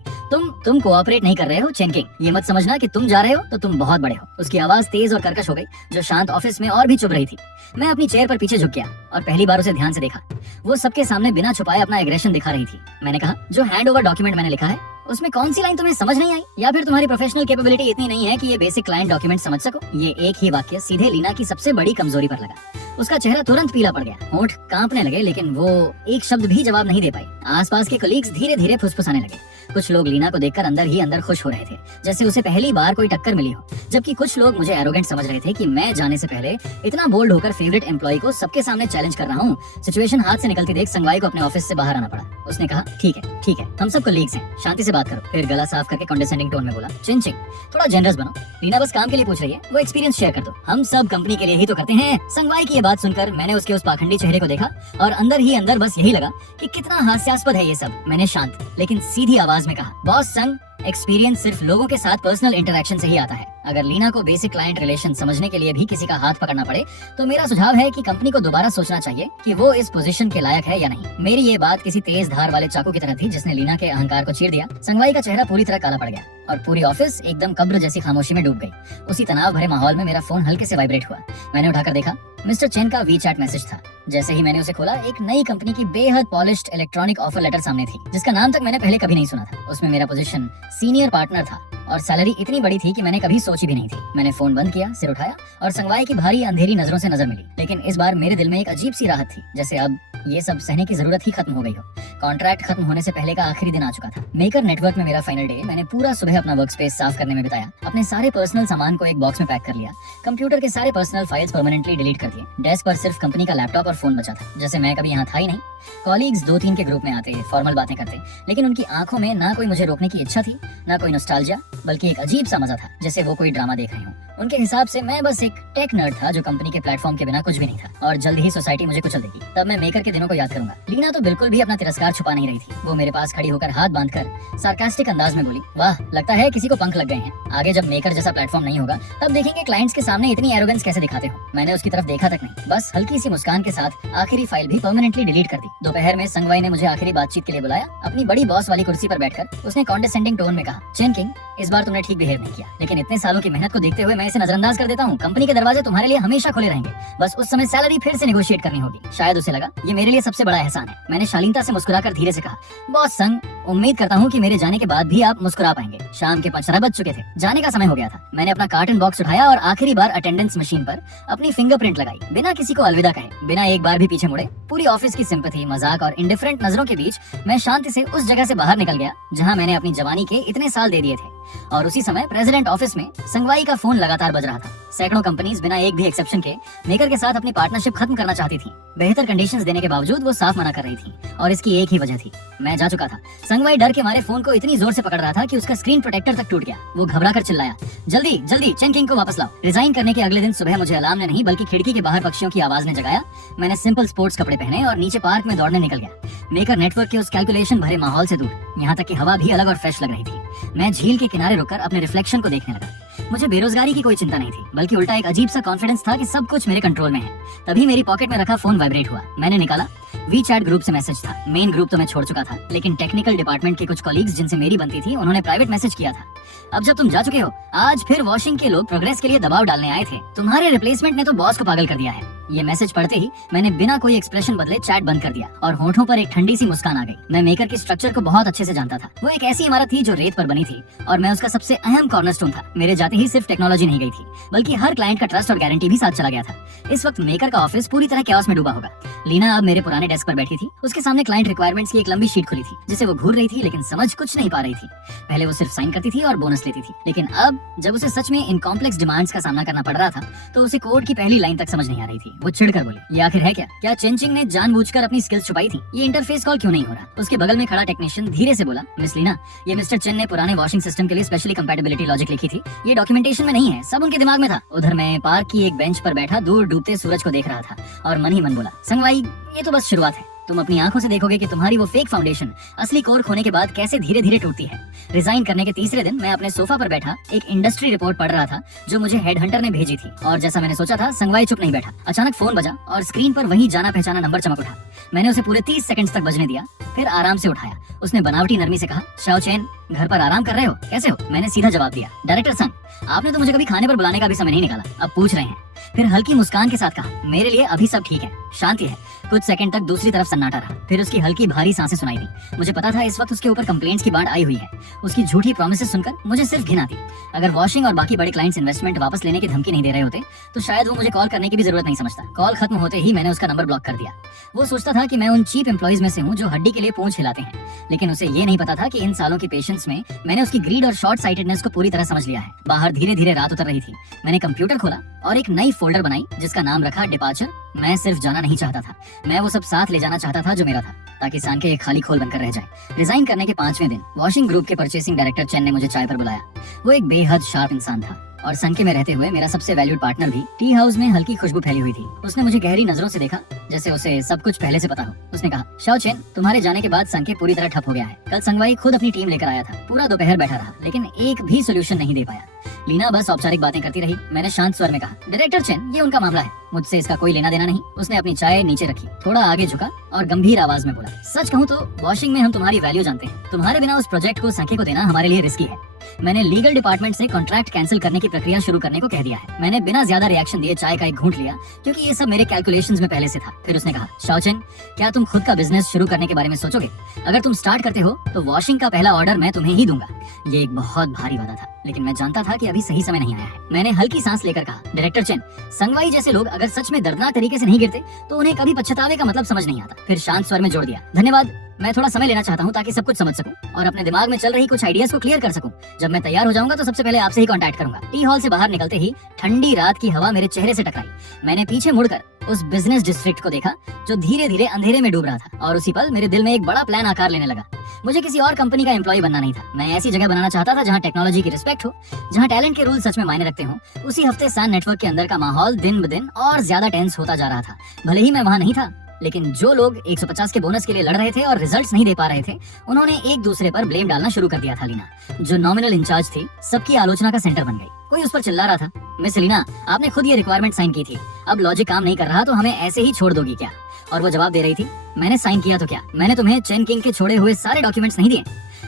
तुम कोऑपरेट नहीं कर रहे हो चेनकिंग, ये मत समझना कि तुम जा रहे हो तो तुम बहुत बड़े हो। उसकी आवाज तेज और कर्कश हो गई, जो शांत ऑफिस में और भी चुभ रही थी। मैं अपनी चेयर पर पीछे झुक गया और पहली बार उसे ध्यान से देखा। वो सबके सामने बिना छुपाए अपना एग्रेशन दिखा रही थी। मैंने कहा, जो हैंडओवर डॉक्यूमेंट मैंने लिखा है उसमें कौन सी लाइन तुम्हें समझ नहीं आई, या फिर तुम्हारी प्रोफेशनल कैपेबिलिटी इतनी नहीं है कि ये बेसिक क्लाइंट डॉक्यूमेंट समझ सको? ये एक ही वाक्य सीधे लीना की सबसे बड़ी कमजोरी पर लगा। उसका चेहरा तुरंत पीला पड़ गया, होंठ कांपने लगे, लेकिन वो एक शब्द भी जवाब नहीं दे पाई। आसपास के कलीग्स धीरे धीरे फुसफुसाने लगे। कुछ लोग लीना को देखकर अंदर ही अंदर खुश हो रहे थे, जैसे उसे पहली बार कोई टक्कर मिली हो, जबकि कुछ लोग मुझे एरोगेंट समझ रहे थे कि मैं जाने से पहले इतना बोल्ड होकर फेवरेट एम्प्लॉय को सबके सामने चैलेंज कर रहा हूँ। सिचुएशन हाथ से निकलती देख संगवाई को अपने ऑफिस से बाहर आना पड़ा। उसने कहा, ठीक है, हम सब कलीग्स हैं, शांति से बात करो। फिर गला साफ करके कॉन्डेसेंडिंग टोन में बोला, चिंचिंग, थोड़ा जनरस बनो, लीना बस काम के लिए पूछ रही है, वो एक्सपीरियंस शेयर कर दो, हम सब कंपनी के लिए ही तो करते हैं। संगवाई की ये बात सुनकर मैंने उसके उस पाखंडी चेहरे को देखा और अंदर ही अंदर बस यही लगा कि कितना हास्यास्पद है ये सब। मैंने शांत लेकिन सीधी आवाज में कहा, बॉस संग, एक्सपीरियंस सिर्फ लोगों के साथ पर्सनल इंटरेक्शन से ही आता है। अगर लीना को बेसिक क्लाइंट रिलेशन समझने के लिए भी किसी का हाथ पकड़ना पड़े तो मेरा सुझाव है कि कंपनी को दोबारा सोचना चाहिए कि वो इस पोजीशन के लायक है या नहीं। मेरी ये बात किसी तेज धार वाले चाकू की तरह थी जिसने लीना के अहंकार को चीर दिया। संगवाई का चेहरा पूरी तरह काला पड़ गया और पूरी ऑफिस एकदम कब्र जैसी खामोशी में डूब गई। उसी तनाव भरे माहौल में मेरा फोन हल्के से वाइब्रेट हुआ। मैंने उठाकर देखा, मिस्टर चेन का वीचैट मैसेज था। जैसे ही मैंने उसे खोला, एक नई कंपनी की बेहद पॉलिश्ड इलेक्ट्रॉनिक ऑफर लेटर सामने थी, जिसका नाम तक मैंने पहले कभी नहीं सुना था। उसमें मेरा पोजीशन सीनियर पार्टनर था और सैलरी इतनी बड़ी थी कि मैंने कभी सोची भी नहीं थी। मैंने फोन बंद किया, सिर उठाया और संगवाई की भारी अंधेरी नजरों से नजर मिली, लेकिन इस बार मेरे दिल में एक अजीब सी राहत थी, जैसे अब ये सब सहने की जरूरत ही खत्म हो गई हो। कॉन्ट्रैक्ट खत्म होने से पहले का आखिरी दिन आ चुका था। मेकर नेटवर्क में मेरा फाइनल डे। मैंने पूरा सुबह अपना वर्क स्पेस साफ करने में बिताया, अपने सारे पर्सनल सामान को एक बॉक्स में पैक कर लिया, कंप्यूटर के सारे पर्सनल फाइल्स परमानेंटली डिलीट कर दिए। डेस्क पर सिर्फ कंपनी का लैपटॉप और फोन बचा था, जैसे मैं कभी यहाँ था ही नहीं। कॉलीग्स 2-3 के ग्रुप में आते, फॉर्मल बातें करते, लेकिन उनकी आंखों में ना कोई मुझे रोकने की इच्छा थी, ना कोई नॉस्टैल्जिया, बल्कि एक अजीब सा मजा था, जैसे वो कोई ड्रामा देख रहे हो। उनके हिसाब से मैं बस एक टेक नर्ड था जो कंपनी के प्लेटफॉर्म के बिना कुछ भी नहीं था, और जल्द ही सोसाइटी मुझे कुचल देगी। तब मैं मेकर के दिनों को याद करूंगा। लीना तो बिल्कुल भी अपना तिरस्कार छुपा नहीं रही थी। वो मेरे पास खड़ी होकर हाथ बांधकर सार्कास्टिक अंदाज में बोली, वाह, लगता है किसी को पंख लग गए हैं। आगे जब मेकर जैसा प्लेटफॉर्म नहीं होगा तब देखेंगे क्लाइंट्स के सामने इतनी एरोगेंस कैसे दिखाते हो। मैंने उसकी तरफ देखा तक नहीं, बस हल्की सी मुस्कान के साथ आखिरी फाइल भी परमानेंटली डिलीट कर दी। दोपहर में संगवाई ने मुझे आखिरी बातचीत के लिए बुलाया। अपनी बड़ी बॉस वाली कुर्सी पर बैठकर उसने कॉन्डेसेंडिंग टोन में कहा, चेन किंग, इस बार तुमने ठीक बिहेव नहीं किया, लेकिन इतने सालों की मेहनत को देखते हुए मैं इसे नजरअंदाज कर देता हूँ। कंपनी के दरवाजे तुम्हारे लिए हमेशा खुले रहेंगे, बस उस समय सैलरी फिर से नेगोशिएट करनी होगी। शायद उसे लगा ये मेरे लिए सबसे बड़ा एहसान है। मैंने शालीनता से मुस्कुराकर धीरे से कहा, बॉस संग, उम्मीद करता हूँ कि मेरे जाने के बाद भी आप मुस्कुरा पाएंगे। शाम के 5 बज चुके थे, जाने का समय हो गया था। मैंने अपना कार्टन बॉक्स उठाया और आखिरी बार अटेंडेंस मशीन पर अपनी फिंगरप्रिंट लगाई, बिना किसी को अलविदा कहे, बिना एक बार भी पीछे मुड़े। पूरी ऑफिस की सिंपैथी, मजाक और इंडिफरेंट नजरों के बीच मैं शांति से उस जगह से बाहर निकल गया जहां मैंने अपनी जवानी के इतने साल दे दिए थे। और उसी समय प्रेसिडेंट ऑफिस में संगवाई का फोन लगातार बज रहा था। सैकड़ों कंपनीज बिना एक भी एक्सेप्शन के मेकर के साथ अपनी पार्टनरशिप खत्म करना चाहती थी। बेहतर कंडीशंस देने के बावजूद वो साफ मना कर रही थी, और इसकी एक ही वजह थी, मैं जा चुका था। संगवाई डर के मारे फोन को इतनी जोर से पकड़ रहा था कि उसका स्क्रीन प्रोटेक्टर तक टूट गया। वो घबरा कर चिल्लाया, जल्दी जल्दी चेन किंग को वापस लाओ। रिजाइन करने के अगले दिन सुबह मुझे अलार्म ने नहीं बल्कि खिड़की के बाहर पक्षियों की आवाज ने जगाया। मैंने सिंपल स्पोर्ट्स कपड़े पहने और नीचे पार्क में दौड़ने निकल गया, मेकर नेटवर्क के उस कैलकुलेशन भरे माहौल से दूर। यहाँ तक कि हवा भी अलग और फ्रेश लग रही थी। मैं झील के किनारे रुककर अपने रिफ्लेक्शन को देखने लगा। मुझे बेरोजगारी की कोई चिंता नहीं थी, बल्कि उल्टा एक अजीब सा कॉन्फिडेंस था कि सब कुछ मेरे कंट्रोल में है। तभी मेरी पॉकेट में रखा फोन वाइब्रेट हुआ। मैंने निकाला, वी चैट ग्रुप से मैसेज था। मेन ग्रुप तो मैं छोड़ चुका था, लेकिन टेक्निकल डिपार्टमेंट के कुछ कॉलीग्स जिनसे मेरी बनती थी, उन्होंने प्राइवेट मैसेज किया था। अब जब तुम जा चुके हो, आज फिर वॉशिंग के लोग प्रोग्रेस के लिए दबाव डालने आए थे। तुम्हारे रिप्लेसमेंट ने तो बॉस को पागल कर दिया है। ये मैसेज पढ़ते ही मैंने बिना कोई एक्सप्रेशन बदले चैट बंद कर दिया और होठों पर एक ठंडी सी मुस्कान आ गई। मैं मेकर के स्ट्रक्चर को बहुत अच्छे से जानता था। वो एक ऐसी इमारत थी जो रेत पर बनी थी, और मैं उसका सबसे अहम कॉर्नरस्टोन था। मेरे जाते ही सिर्फ टेक्नोलॉजी नहीं गई थी, बल्कि हर क्लाइंट का ट्रस्ट और गारंटी भी साथ चला गया था। इस वक्त मेकर का ऑफिस पूरी तरह कैओस में डूबा होगा। लीना अब मेरे पुराने डेस्क पर बैठी थी। उसके सामने क्लाइंट रिक्वायरमेंट्स की एक लंबी शीट खुली थी, जिसे वो घूर रही थी, लेकिन समझ कुछ नहीं पा रही थी। पहले वो सिर्फ साइन करती थी और बोनस लेती थी, लेकिन अब जब उसे सच में इन कॉम्प्लेक्स डिमांड्स का सामना करना पड़ रहा था, तो उसे कोड की पहली लाइन तक समझ नहीं आ रही थी। वो चिढ़कर बोली, ये आखिर है क्या? क्या चेनचिंग ने जानबूझकर अपनी स्किल्स छुपाई थी? ये इंटरफेस कॉल क्यों नहीं हो रहा? उसके बगल में खड़ा टेक्नीशियन धीरे से बोला, मिस लीना, ये मिस्टर चेन ने पुराने वॉशिंग सिस्टम के लिए स्पेशली कंपैटिबिलिटी लॉजिक लिखी थी। ये डॉक्यूमेंटेशन में नहीं है, सब उनके दिमाग में था। उधर मैं पार्क की एक बेंच पर बैठा दूर डूबते सूरज को देख रहा था और मन ही मन बोला, संगवाई, ये तो बस शुरुआत है। तुम अपनी आंखों से देखोगे कि तुम्हारी वो फेक फाउंडेशन असली कोर खोने के बाद कैसे धीरे धीरे टूटती है। रिजाइन करने के तीसरे दिन मैं अपने सोफा पर बैठा एक इंडस्ट्री रिपोर्ट पढ़ रहा था जो मुझे हेडहंटर ने भेजी थी, और जैसा मैंने सोचा था, संगवाई चुप नहीं बैठा। अचानक फोन बजा और स्क्रीन पर वही जाना पहचाना नंबर चमक उठा। मैंने उसे पूरे 30 सेकंड्स तक बजने दिया, फिर आराम से उठाया। उसने बनावटी नरमी से कहा, शाओ चेन, घर पर आराम कर रहे हो? कैसे हो? मैंने सीधा जवाब दिया, डायरेक्टर संग, आपने तो मुझे कभी खाने पर बुलाने का भी समय नहीं निकाला, अब पूछ रहे हैं। फिर हल्की मुस्कान के साथ कहा, मेरे लिए अभी सब ठीक है, शांति है। कुछ सेकंड तक दूसरी तरफ सन्नाटा रहा, फिर उसकी हल्की भारी सांसें सुनाई दी। मुझे पता था इस वक्त उसके ऊपर कंप्लेंट्स की बाढ़ आई हुई है। उसकी झूठी प्रॉमिसेस सुनकर मुझे सिर्फ घिन आती। अगर वॉशिंग और बाकी बड़े क्लाइंट्स इन्वेस्टमेंट वापस लेने की धमकी नहीं दे रहे होते, तो शायद वो मुझे कॉल करने की भी जरूरत नहीं समझता। कॉल खत्म होते ही मैंने उसका नंबर ब्लॉक कर दिया। वो सोचता था कि मैं उन चीप एम्प्लॉइज में से हूँ जो हड्डी के लिए पूंछ हिलाते हैं, लेकिन उसे ये नहीं पता था कि इन सालों की पेशेंस में मैंने उसकी ग्रीड और शॉर्ट साइटेडनेस को पूरी तरह समझ लिया है। बाहर धीरे धीरे रात उतर रही थी। मैंने कंप्यूटर खोला और एक नई फोल्डर बनाई जिसका नाम रखा डिपार्चर। मैं सिर्फ जाना नहीं चाहता था, मैं वो सब साथ ले जाना चाहता था जो मेरा था, ताकि सांके एक खाली खोल बनकर रह जाए। रिजाइन करने के 5वें दिन वॉशिंग ग्रुप के परचेसिंग डायरेक्टर चेन ने मुझे चाय पर बुलाया। वो एक बेहद शार्प इंसान था, और संके में रहते हुए मेरा सबसे वैल्यूड पार्टनर भी। टी हाउस में हल्की खुशबू फैली हुई थी। उसने मुझे गहरी नजरों से देखा, जैसे उसे सब कुछ पहले से पता हो। उसने कहा, शाओ चेन, तुम्हारे जाने के बाद संके पूरी तरह ठप हो गया है। कल संगवाई खुद अपनी टीम लेकर आया था, पूरा दोपहर बैठा रहा, लेकिन एक भी सोल्यूशन नहीं दे पाया। लीना बस औपचारिक बातें करती रही। मैंने शांत स्वर में कहा, डायरेक्टर चेन, ये उनका मामला है, मुझसे इसका कोई लेना देना नहीं। उसने अपनी चाय नीचे रखी, थोड़ा आगे झुका और गंभीर आवाज में बोला, सच कहूँ तो वॉशिंग में हम तुम्हारी वैल्यू जानते हैं। तुम्हारे बिना उस प्रोजेक्ट को संके को देना हमारे लिए रिस्की है। मैंने लीगल डिपार्टमेंट से कॉन्ट्रैक्ट कैंसिल करने की प्रक्रिया शुरू करने को कह दिया है। मैंने बिना ज्यादा रिएक्शन दिए चाय का एक घूंट लिया, क्योंकि ये सब मेरे कैलकुलेशंस में पहले से था। फिर उसने कहा, शाओ चेन, क्या तुम खुद का बिजनेस शुरू करने के बारे में सोचोगे? अगर तुम स्टार्ट करते हो तो वॉशिंग का पहला ऑर्डर मैं तुम्हें ही दूंगा। ये एक बहुत भारी वादा था। लेकिन मैं जानता था कि अभी सही समय नहीं आया है। मैंने हल्की सांस लेकर कहा, डायरेक्टर चेन, संगवाई जैसे लोग अगर सच में दर्दनाक तरीके से नहीं गिरते तो उन्हें कभी पछतावे का मतलब समझ नहीं आता। फिर शांत स्वर में जोड़ दिया, धन्यवाद, मैं थोड़ा समय लेना चाहता हूँ ताकि सब कुछ समझ सकूं और अपने दिमाग में चल रही कुछ आइडियाज को क्लियर कर सकूं। जब मैं तैयार हो जाऊंगा तो सबसे पहले आपसे ही कांटेक्ट करूंगा। टी हॉल से बाहर निकलते ही ठंडी रात की हवा मेरे चेहरे से टकराई। मैंने पीछे मुड़कर उस बिजनेस डिस्ट्रिक्ट को देखा जो धीरे धीरे अंधेरे में डूब रहा था, और उसी पल मेरे दिल में एक बड़ा प्लान आकार लेने लगा। मुझे किसी और कंपनी का एम्प्लॉय बनना नहीं था। मैं ऐसी जगह बनाना चाहता था जहाँ टेक्नोलॉजी की रिस्पेक्ट हो, जहाँ टैलेंट के रूल सच में मायने रखते हो। उसी हफ्ते सान नेटवर्क के अंदर का माहौल दिन ब दिन और ज्यादा टेंस होता जा रहा था। भले ही मैं वहाँ नहीं था, लेकिन जो लोग 150 के बोनस के लिए लड़ रहे थे और रिजल्ट्स नहीं दे पा रहे थे, उन्होंने एक दूसरे पर ब्लेम डालना शुरू कर दिया था। लीना, जो नॉमिनल इंचार्ज थी, सबकी आलोचना का सेंटर बन गई। कोई उस पर चिल्ला रहा था, मिस लीना, आपने खुद ये रिक्वायरमेंट साइन की थी, अब लॉजिक काम नहीं कर रहा तो हमें ऐसे ही छोड़ दोगी क्या? और वो जवाब दे रही थी, मैंने साइन किया तो क्या, मैंने तुम्हें चेन किंग के छोड़े हुए सारे डॉक्यूमेंट्स नहीं दिए?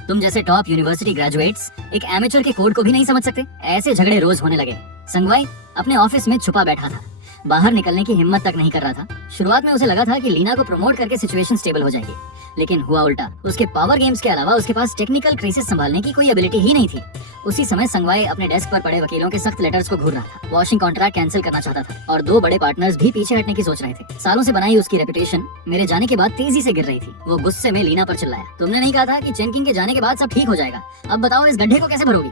तुम जैसे टॉप यूनिवर्सिटी ग्रेजुएट्स एक एमेचर के कोड को भी नहीं समझ सकते? ऐसे झगड़े रोज होने लगे। संगवाई अपने ऑफिस में छुपा बैठा था, बाहर निकलने की हिम्मत तक नहीं कर रहा था। शुरुआत में उसे लगा था कि लीना को प्रमोट करके सिचुएशन स्टेबल हो जाएगी, लेकिन हुआ उल्टा। उसके पावर गेम्स के अलावा उसके पास टेक्निकल क्राइसिस संभालने की कोई एबिलिटी ही नहीं थी। उसी समय संगवाई अपने डेस्क पर पड़े वकीलों के सख्त लेटर्स को घूर रहा था। वॉशिंग कॉन्ट्रैक्ट कैंसिल करना चाहता था और 2 बड़े पार्टनर्स भी पीछे हटने की सोच रहे थे। सालों से बनाई उसकी रेपुटेशन मेरे जाने के बाद तेजी से गिर रही थी। वो गुस्से में लीना पर चिल्लाया, तुमने नहीं कहा था कि चेन किंग के जाने के बाद सब ठीक हो जाएगा? अब बताओ इस गड्ढे को कैसे भरोगी?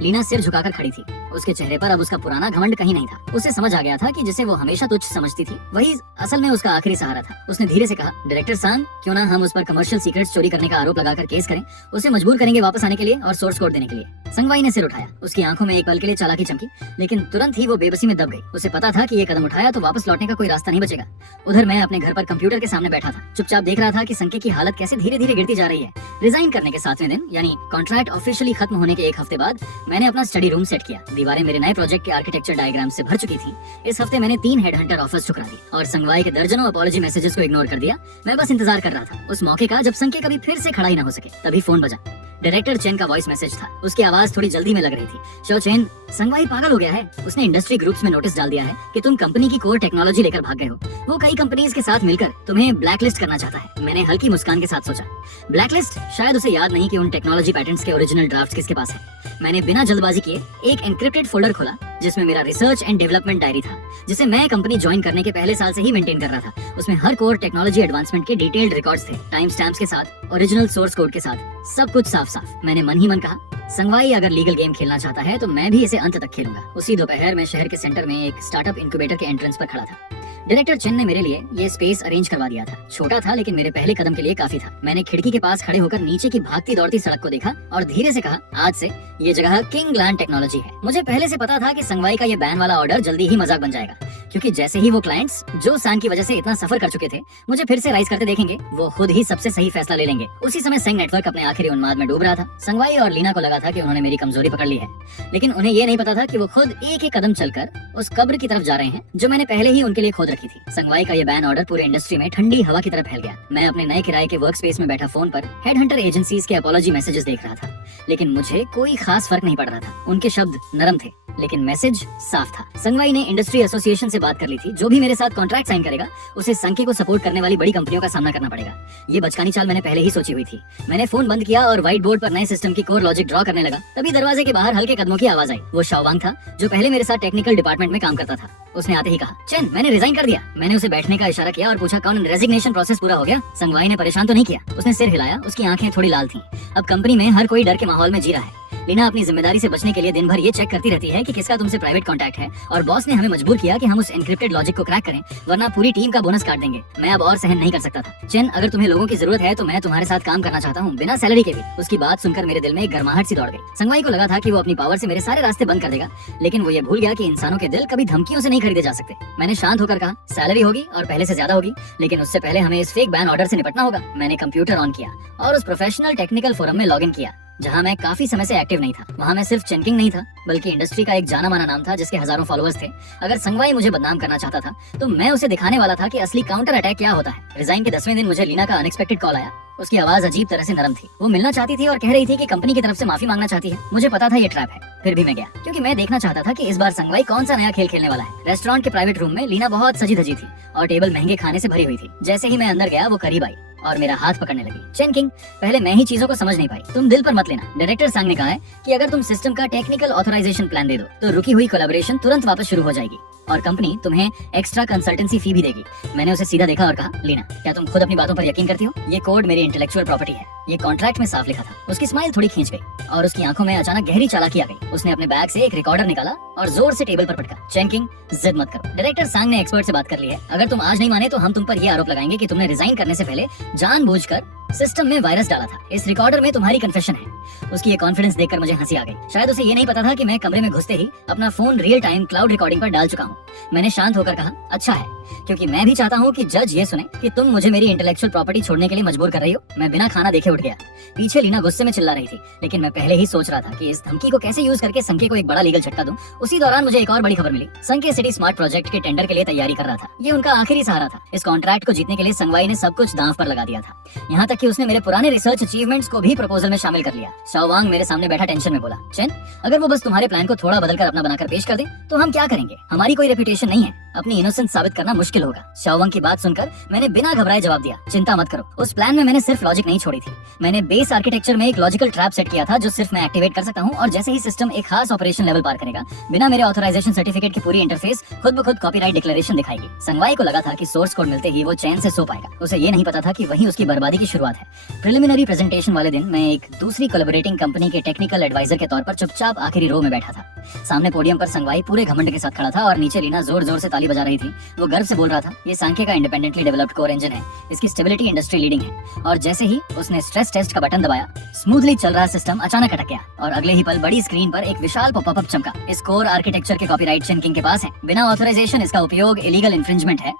लीना सिर झुकाकर खड़ी थी। उसके चेहरे पर अब उसका पुराना घमंड कहीं नहीं था। उसे समझ आ गया था कि जिसे वो हमेशा तुच्छ समझती थी, वही असल में उसका आखिरी सहारा था। उसने धीरे से कहा, डायरेक्टर सांग, क्यों ना हम उस पर कमर्शियल सीक्रेट्स चोरी करने का आरोप लगाकर केस करें? उसे मजबूर करेंगे वापस आने के लिए और सोर्स कोड देने के लिए। संगवाई ने सिर उठाया। उसकी आंखों में एक पल के लिए चालाकी चमकी, लेकिन तुरंत ही वो बेबसी में दब गई। उसे पता था कि ये कदम उठाया तो वापस लौटने का कोई रास्ता नहीं बचेगा। उधर मैं अपने घर पर कंप्यूटर के सामने बैठा था, चुपचाप देख रहा था कि संके की हालत कैसे धीरे धीरे गिरती जा रही है। रिजाइन करने के 7वें दिन, यानी कॉन्ट्रैक्ट ऑफिशियली खत्म होने के 1 हफ्ते बाद, मैंने अपना स्टडी रूम सेट किया। दीवारें मेरे नए प्रोजेक्ट के आर्किटेक्चर डायग्राम से भर चुकी थी। इस हफ्ते मैंने 3 हेडहंटर ऑफर्स ठुकरा दी और संगवाई के दर्जनों अपॉलॉजी मैसेजेस को इग्नोर कर दिया। मैं बस इंतजार कर रहा था उस मौके का जब संके कभी फिर से खड़ा ही ना हो सके। तभी फोन बजा। डायरेक्टर चेन का वॉइस मैसेज था। उसकी आवाज थोड़ी जल्दी में लग रही थी। शो चेन, संगवाई पागल हो गया है। उसने इंडस्ट्री ग्रुप्स में नोटिस डाल दिया है कि तुम कंपनी की कोर टेक्नोलॉजी लेकर भाग गए हो। वो कई कंपनीज के साथ मिलकर तुम्हें ब्लैकलिस्ट करना चाहता है। मैंने हल्की मुस्कान के साथ सोचा, ब्लैकलिस्ट? शायद उसे याद नहीं कि उन टेक्नोलॉजी पैटेंट्स के ओरिजिनल ड्राफ्ट्स किसके पास है। मैंने बिना जल्दबाजी किए एक एन्क्रिप्टेड फोल्डर खोला जिसमें मेरा रिसर्च एंड डेवलपमेंट डायरी था, जिसे मैं कंपनी ज्वाइन करने के पहले साल से ही मेंटेन कर रहा था। उसमें हर कोर टेक्नोलॉजी एडवांसमेंट के डिटेल्ड रिकॉर्ड्स थे, टाइम स्टैम्प्स के साथ, ओरिजिनल सोर्स कोड के साथ, सब कुछ साफ साफ। मैंने मन ही मन कहा, संगवाई अगर लीगल गेम खेलना चाहता है तो मैं भी इसे अंत तक खेलूंगा। उसी दोपहर मैं शहर के सेंटर में एक स्टार्टअप इंक्यूबेटर के एंट्रेंस पर खड़ा था। डायरेक्टर चेन ने मेरे लिए ये स्पेस अरेंज करवा दिया था। छोटा था लेकिन मेरे पहले कदम के लिए काफी था। मैंने खिड़की के पास खड़े होकर नीचे की भागती दौड़ती सड़क को देखा और धीरे से कहा, आज से ये जगह किंग लैंड टेक्नोलॉजी है। मुझे पहले से पता था कि संगवाई का ये बैन वाला ऑर्डर जल्दी ही मजाक बन जाएगा, क्योंकि जैसे ही वो क्लाइंट्स जो सान की वजह से इतना सफर कर चुके थे मुझे फिर से राइज करते देखेंगे, वो खुद ही सबसे सही फैसला ले लेंगे। उसी समय सेंग नेटवर्क अपने आखिरी उन्माद में डूब रहा था। संगवाई और लीना को लगा था कि उन्होंने मेरी कमजोरी पकड़ ली है, लेकिन उन्हें ये नहीं पता था कि वो खुद एक एक कदम चलकर उस कब्र की तरफ जा रहे हैं जो मैंने पहले ही उनके लिए खोद रखी थी। संगवाई का ये बैन ऑर्डर पूरे इंडस्ट्री में ठंडी हवा की तरह फैल गया। मैं अपने नए किराए के वर्क स्पेस में बैठा फोन पर हेडहंटर एजेंसीज के अपॉलॉजी मैसेजेस देख रहा था, लेकिन मुझे कोई खास फर्क नहीं पड़ रहा था। उनके शब्द नरम थे लेकिन मैसेज साफ था। संगवाई ने इंडस्ट्री एसोसिएशन से बात कर ली थी, जो भी मेरे साथ कॉन्ट्रैक्ट साइन करेगा उसे संके को सपोर्ट करने वाली बड़ी कंपनियों का सामना करना पड़ेगा। ये बचकानी चाल मैंने पहले ही सोची हुई थी। मैंने फोन बंद किया और व्हाइट बोर्ड पर नए सिस्टम की कोर लॉजिक ड्रॉ करने लगा। तभी दरवाजे के बाहर हल्के कदमों की आवाज आई। वो शाओवांग था जो पहले मेरे साथ टेक्निकल डिपार्टमेंट में काम करता था। उसने आते ही कहा, चेन, मैंने रिजाइन कर दिया। मैंने उसे बैठने का इशारा किया और पूछा, कौन रेजिग्नेशन प्रोसेस पूरा हो गया? संगवाई ने परेशान तो नहीं किया। उसने सिर हिलाया। उसकी आंखें थोड़ी लाल थीं। अब कंपनी में हर कोई डर के माहौल में जी रहा है। लीना अपनी जिम्मेदारी से बचने के लिए दिन भर ये चेक करती रहती है कि किसका तुमसे प्राइवेट कांटेक्ट है, और बॉस ने हमें मजबूर किया कि हम उस एन्क्रिप्टेड लॉजिक को क्रैक करें, वरना पूरी टीम का बोनस काट देंगे। मैं अब और सहन नहीं कर सकता था। चेन, अगर तुम्हें लोगों की जरूरत है तो मैं तुम्हारे साथ काम करना चाहता हूँ, बिना सैलरी के भी। उसकी बात सुनकर मेरे दिल में एक गर्माहट सी दौड़ गई। संगवाई को लगा था कि वो अपनी पावर से मेरे सारे रास्ते बंद कर देगा, लेकिन वो ये भूल गया कि इंसानों के दिल कभी धमकियों से नहीं खरीदे जा सकते। मैंने शांत होकर कहा, सैलरी होगी और पहले से ज्यादा होगी, लेकिन उससे पहले हमें इस फेक बैन ऑर्डर से निपटना होगा। मैंने कंप्यूटर ऑन किया और उस प्रोफेशनल टेक्निकल फोरम में लॉग इन किया जहां मैं काफी समय से एक्टिव नहीं था। वहां मैं सिर्फ चेन किंग नहीं था, बल्कि इंडस्ट्री का एक जाना माना नाम था जिसके हजारों फॉलोअर्स थे। अगर संगवाई मुझे बदनाम करना चाहता था तो मैं उसे दिखाने वाला था कि असली काउंटर अटैक क्या होता है। रिजाइन के 10वें दिन मुझे लीना का अनएक्सपेक्टेड कॉल आया। उसकी आवाज अजीब तरह से नरम थी। वो मिलना चाहती थी और कह रही थी कि कंपनी की तरफ से माफी मांगना चाहती है। मुझे पता था ये ट्रैप है, फिर भी मैं गया, क्योंकि मैं देखना चाहता था कि इस बार संगवाई कौन सा नया खेल खेलने वाला है। रेस्टोरेंट के प्राइवेट रूम में लीना बहुत सजी धजी थी और टेबल महंगे खाने से भरी हुई थी। जैसे ही मैं अंदर गया वो करीब आई। और मेरा हाथ पकड़ने लगी। चेन किंग, पहले मैं ही चीजों को समझ नहीं पाई, तुम दिल पर मत लेना। डायरेक्टर सांग ने कहा है कि अगर तुम सिस्टम का टेक्निकल ऑथराइजेशन प्लान दे दो तो रुकी हुई कोलैबोरेशन तुरंत वापस शुरू हो जाएगी और कंपनी तुम्हें एक्स्ट्रा कंसल्टेंसी फी भी देगी। मैंने उसे सीधा देखा और कहा, लीना, क्या तुम खुद अपनी बातों पर यकीन करती हो? ये कोड मेरी इंटेलेक्चुअल प्रॉपर्टी है, ये कॉन्ट्रैक्ट में साफ लिखा था। उसकी स्माइल थोड़ी खींच गई और उसकी आंखों में अचानक गहरी चालाकी आ गई। उसने अपने बैग से एक रिकॉर्डर निकाला और जोर से टेबल पर पटका। चेन किंग, जिद मत करो, डायरेक्टर सांग ने एक्सपर्ट से बात कर ली है। अगर तुम आज नहीं माने तो हम तुम पर यह आरोप लगाएंगे कि तुमने रिजाइन करने से पहले जानबूझकर सिस्टम में वायरस डाला था। इस रिकॉर्डर में तुम्हारी कन्फेशन है। उसकी ये कॉन्फिडेंस देखकर मुझे हंसी आ गई। शायद उसे ये नहीं पता था कि मैं कमरे में घुसते ही अपना phone real time cloud recording पर डाल चुका हूँ। मैंने शांत होकर कहा, अच्छा है, क्योंकि मैं भी चाहता हूँ कि जज ये सुने कि तुम मुझे मेरी इंटेलेक्चुअल प्रॉपर्टी छोड़ने के लिए मजबूर कर रही हो। मैं बिना खाना देखे उठ गया। पीछे लीना गुस्से में चिल्ला रही थी, लेकिन मैं पहले ही सोच रहा था कि इस धमकी को कैसे यूज करके संके को एक बड़ा लीगल झटका दूं। उसी दौरान मुझे एक और बड़ी खबर मिली। संके सिटी स्मार्ट प्रोजेक्ट के टेंडर के लिए तैयारी कर रहा था। ये उनका आखिरी सहारा था। इस कॉन्ट्रैक्ट को जीतने के लिए संगवाई ने सब कुछ दांव पर लगा दिया था। यहाँ तक कि उसने मेरे पुराने रिसर्च अचीवमेंट्स को भी प्रपोजल में शामिल कर लिया। शाओवांग मेरे सामने बैठा टेंशन में बोला, चेन, अगर वो बस तुम्हारे प्लान को थोड़ा बदलकर अपना बनाकर पेश कर दे तो हम क्या करेंगे? हमारी कोई रेपुटेशन नहीं है, अपनी इनोसेंस साबित करना मुश्किल होगा। शाओवांग की बात सुनकर मैंने बिना घबराए जवाब दिया, चिंता मत करो, उस प्लान में मैंने सिर्फ लॉजिक नहीं छोड़ी थी। मैंने बेस आर्किटेक्चर में एक लॉजिकल ट्रैप सेट किया था जो सिर्फ मैं एक्टिवेट कर सकता हूँ और जैसे ही सिस्टम एक खास ऑपरेशन लेवल पार करेगा, बिना मेरे ऑथराइजेशन सर्टिफिकेट की पूरी इंटरफेस खुद ब खुद कॉपीराइट डिक्लेरेशन दिखाएगी। संगवाई को लगा था कि सोर्स कोड मिलते ही वो चैन से सो पाएगा। उसे ये नहीं पता था कि वही उसकी बर्बादी की शुरुआत है। प्रिलिमिनरी प्रेजेंटेशन वाले दिन मैं एक दूसरी कोलैबोरेटिंग कंपनी के टेक्निकल एडवाइजर के तौर पर चुपचाप आखिरी रो में बैठा था। सामने पोडियम पर संगवाई पूरे घमंड के साथ खड़ा था और नीचे लीना जोर जोर से ताली बजा रही थी। वो गर्व से बोल रहा था, ये सांके का इंडिपेंडेंटली डेवलप्ड कोर इंजन है, इसकी स्टेबिलिटी इंडस्ट्री लीडिंग है। और जैसे ही उसने स्ट्रेस टेस्ट का बटन दबाया, स्मूथली चल रहा सिस्टम अचानक अटक गया और अगले ही पल बड़ी स्क्रीन पर एक विशाल पॉपअप चमका। इस कोर आर्किटेक्चर के कॉपीराइट चेन किंग के पास है, बिना ऑथराइजेशन इसका उपयोग इलीगल इंफ्रिंजमेंट है।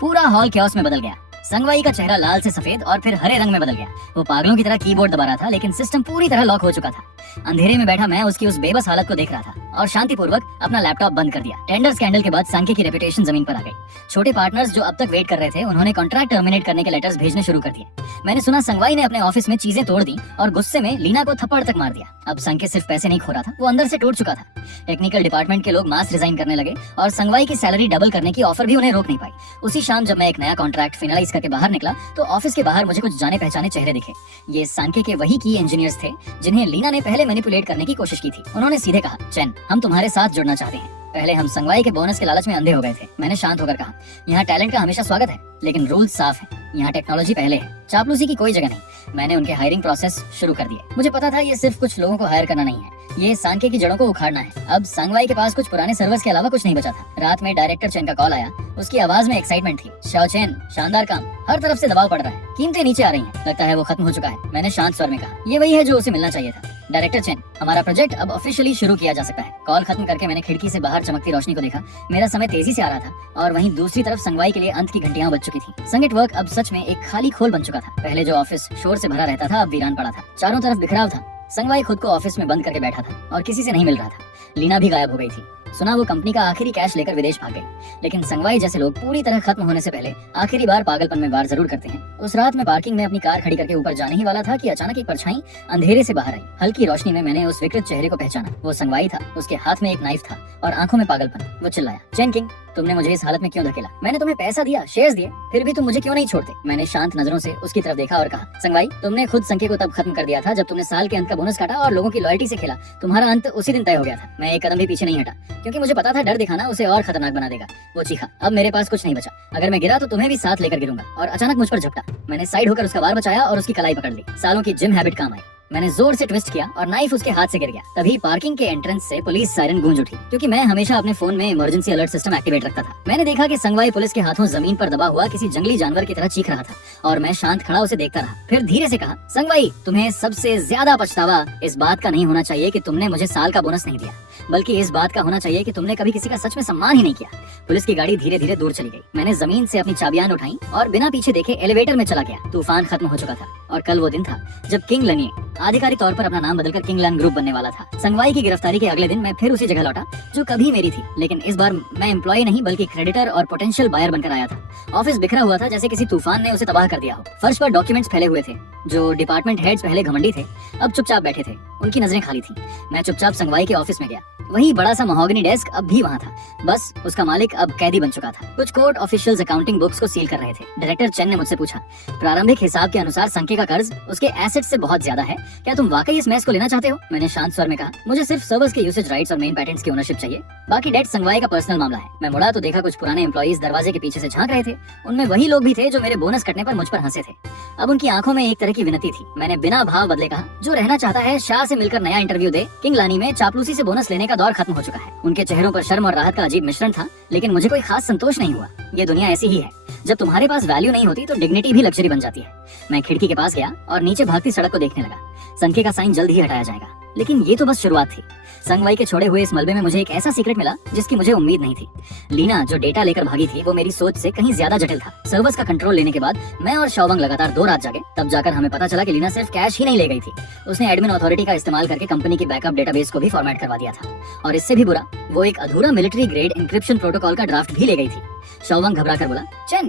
पूरा हॉल क्योस में बदल गया। संगवाई का चेहरा लाल से सफेद और फिर हरे रंग में बदल गया। वो पागलों की तरह कीबोर्ड दबा रहा था, लेकिन सिस्टम पूरी तरह लॉक हो चुका था। अंधेरे में बैठा मैं उसकी उस बेबस हालत को देख रहा था और शांतिपूर्वक अपना लैपटॉप बंद कर दिया। टेंडर स्कैंडल के बाद सांके की रेपुटेशन जमीन पर आ गई। छोटे पार्टनर्स जो अब तक वेट कर रहे थे, उन्होंने कॉन्ट्रैक्ट टर्मिनेट करने के लेटर्स भेजने शुरू कर दिए। मैंने सुना संगवाई ने अपने ऑफिस में चीजें तोड़ दी और गुस्से में लीना को थप्पड़ तक मार दिया। अब संके सिर्फ पैसे नहीं खो रहा था, वो अंदर से टूट चुका था। टेक्निकल डिपार्टमेंट के लोग मास रिजाइन करने लगे और संगवाई की सैलरी डबल करने की ऑफर भी उन्हें रोक नहीं पाई। उसी शाम जब मैं एक नया कॉन्ट्रैक्ट फाइनलाइज करके बाहर निकला तो ऑफिस के बाहर मुझे कुछ जाने पहचाने चेहरे दिखे। ये सांके के वही की इंजीनियर्स थे जिन्हें लीना ने पहले मैनिपुलेट करने की कोशिश की थी। उन्होंने सीधे कहा, चैन, हम तुम्हारे साथ जुड़ना चाहते हैं। पहले हम संगवाई के बोनस के लालच में अंधे हो गए थे। मैंने शांत होकर कहा, यहाँ टैलेंट का हमेशा स्वागत है, लेकिन रूल्स साफ है। यहाँ टेक्नोलॉजी पहले है, चापलूसी की कोई जगह नहीं। मैंने उनके हायरिंग प्रोसेस शुरू कर दिए। मुझे पता था ये सिर्फ कुछ लोगों को हायर करना नहीं है, ये सांके की जड़ों को उखाड़ना है। अब संगवाई के पास कुछ पुराने सर्वर्स के अलावा कुछ नहीं बचा था। रात में डायरेक्टर चेन का कॉल आया। उसकी आवाज में एक्साइटमेंट थी। शाओ चेन, शानदार काम, हर तरफ से दबाव पड़ रहा है, कीमतें नीचे आ रही हैं, लगता है वो खत्म हो चुका है। मैंने शांत स्वर में कहा, ये वही है जो उसे मिलना चाहिए था। डायरेक्टर चेन, हमारा प्रोजेक्ट अब ऑफिशियली शुरू किया जा सकता है। कॉल खत्म करके मैंने खिड़की से बाहर चमकती रोशनी को देखा। मेरा समय तेजी से आ रहा था और वहीं दूसरी तरफ संगवाई के लिए अंत की घंटियां बज चुकी थी। संगीत वर्क अब सच में एक खाली खोल बन चुका था। पहले जो ऑफिस शोर से भरा रहता था, अब वीरान पड़ा था। चारों तरफ बिखराव था। संगवाई खुद को ऑफिस में बंद करके बैठा था और किसी से नहीं मिल रहा था। लीना भी गायब हो गई थी। सुना वो कंपनी का आखिरी कैश लेकर विदेश भाग गई। लेकिन संगवाई जैसे लोग पूरी तरह खत्म होने से पहले आखिरी बार पागलपन में वार जरूर करते हैं। उस रात मैं पार्किंग में अपनी कार खड़ी करके ऊपर जाने ही वाला था कि अचानक एक परछाई अंधेरे से बाहर आई। हल्की रोशनी में मैंने उस विकृत चेहरे को पहचाना। वो संगवाई था। उसके हाथ में एक नाइफ था और आंखों में पागलपन। वो चिल्लाया, चेन किंग, तुमने मुझे इस हालत में क्यों धकेला? मैंने तुम्हें पैसा दिया, शेयर्स दिए, फिर भी तुम मुझे क्यों नहीं छोड़ते? मैंने शांत नजरों से उसकी तरफ देखा और कहा, संगवाई, तुमने खुद संके को तब खत्म कर दिया था जब तुमने साल के अंत का बोनस काटा और लोगों की लॉयल्टी से खेला। तुम्हारा अंत उसी दिन तय हो गया था। मैं एक कदम भी पीछे नहीं हटा, क्योंकि मुझे पता था डर दिखाना उसे और खतरनाक बना देगा। वो चीखा, अब मेरे पास कुछ नहीं बचा, अगर मैं गिरा तो तुम्हें भी साथ लेकर गिरूंगा। और अचानक मुझ पर झपटा। मैंने साइड होकर उसका वार बचाया और उसकी कलाई पकड़ ली। सालों की जिम हैबिट काम आई। मैंने जोर से ट्विस्ट किया और नाइफ उसके हाथ से गिर गया। तभी पार्किंग के एंट्रेंस से पुलिस सायरन गूंज उठी, क्योंकि मैं हमेशा अपने फोन में इमरजेंसी अलर्ट सिस्टम एक्टिवेट रखता था। मैंने देखा कि संगवाई पुलिस के हाथों जमीन पर दबा हुआ किसी जंगली जानवर की तरह चीख रहा था और मैं शांत खड़ा उसे देखता रहा। फिर धीरे से कहा, संगवाई, तुम्हें सबसे ज्यादा पछतावा इस बात का नहीं होना चाहिए कि तुमने मुझे साल का बोनस नहीं दिया, बल्कि इस बात का होना चाहिए कि तुमने कभी किसी का सच में सम्मान ही नहीं किया। पुलिस की गाड़ी धीरे धीरे दूर चली गई। मैंने जमीन से अपनी चाबियां उठाई और बिना पीछे देखे एलिवेटर में चला गया। तूफान खत्म हो चुका था और कल वो दिन था जब किंग लन आधिकारिक तौर पर अपना नाम बदलकर किंग लन ग्रुप बनने वाला था। संगवाई की गिरफ्तारी के अगले दिन मैं फिर उसी जगह लौटा जो कभी मेरी थी, लेकिन इस बार मैं एम्प्लॉय नहीं बल्कि क्रेडिटर और पोटेंशियल बायर बनकर आया था। ऑफिस बिखरा हुआ था जैसे किसी तूफान ने उसे तबाह कर दिया हो। फर्श पर डॉक्यूमेंट्स फैले हुए थे। जो डिपार्टमेंट हेड्स पहले घमंडी थे, अब चुपचाप बैठे थे। उनकी नजरें खाली थी। मैं चुपचाप संगवाई के ऑफिस में गया। वही बड़ा सा महोगनी डेस्क अब भी वहाँ था, बस उसका मालिक अब कैदी बन चुका था। कुछ कोर्ट ऑफिशियल्स अकाउंटिंग बुक्स को सील कर रहे थे। डायरेक्टर चेन ने मुझसे पूछा, प्रारंभिक हिसाब के अनुसार संके का कर्ज उसके एसेट से बहुत ज्यादा है, क्या तुम वाकई इस मैच को लेना चाहते हो? मैंने शांत स्वर में कहा, मुझे सिर्फ सर्वर्स के यूसेज राइट्स और मेन पैटेंट्स की ओनरशिप चाहिए, बाकी डेट संगवाई का पर्सनल मामला है। मैं मुड़ा तो देखा कुछ पुराने एम्प्लॉइज दरवाजे के पीछे से झांक रहे थे। उनमें वही लोग भी थे जो मेरे बोनस कटने पर मुझ पर हंसे थे। अब उनकी आंखों में एक तरह की विनती थी। मैंने बिना भाव बदले कहा, जो रहना चाहता है शाह से मिलकर नया इंटरव्यू दे। किंग लानी में चापलूसी से बोनस लेने का दौर खत्म हो चुका है। उनके चेहरों पर शर्म और राहत का अजीब मिश्रण था, लेकिन मुझे कोई खास संतोष नहीं हुआ। ये दुनिया ऐसी ही है, जब तुम्हारे पास वैल्यू नहीं होती तो डिग्निटी भी लग्जरी बन जाती है। मैं खिड़की के पास गया और नीचे भागती सड़क को देखने लगा। संख्या का साइन जल्द ही हटाया जाएगा, लेकिन ये तो बस शुरुआत थी। संगवाई के छोड़े हुए इस मलबे में मुझे एक ऐसा सीक्रेट मिला जिसकी मुझे उम्मीद नहीं थी। लीना जो डेटा लेकर भागी थी वो मेरी सोच से कहीं ज्यादा जटिल था। सर्वर्स का कंट्रोल लेने के बाद मैं और शाओवंग लगातार 2 रात जागे, तब जाकर हमें पता चला कि लीना सिर्फ कैश ही नहीं ले गई थी, उसने एडमिन अथॉरिटी का इस्तेमाल करके कंपनी की बैकअप डेटाबेस को भी फॉर्मेट करवा दिया था। और इससे भी बुरा, वो एक अधूरा मिलिट्री ग्रेड इंक्रिप्शन प्रोटोकॉल का ड्राफ्ट भी ले गई थी। शाओवंग घबरा कर बोला, चैन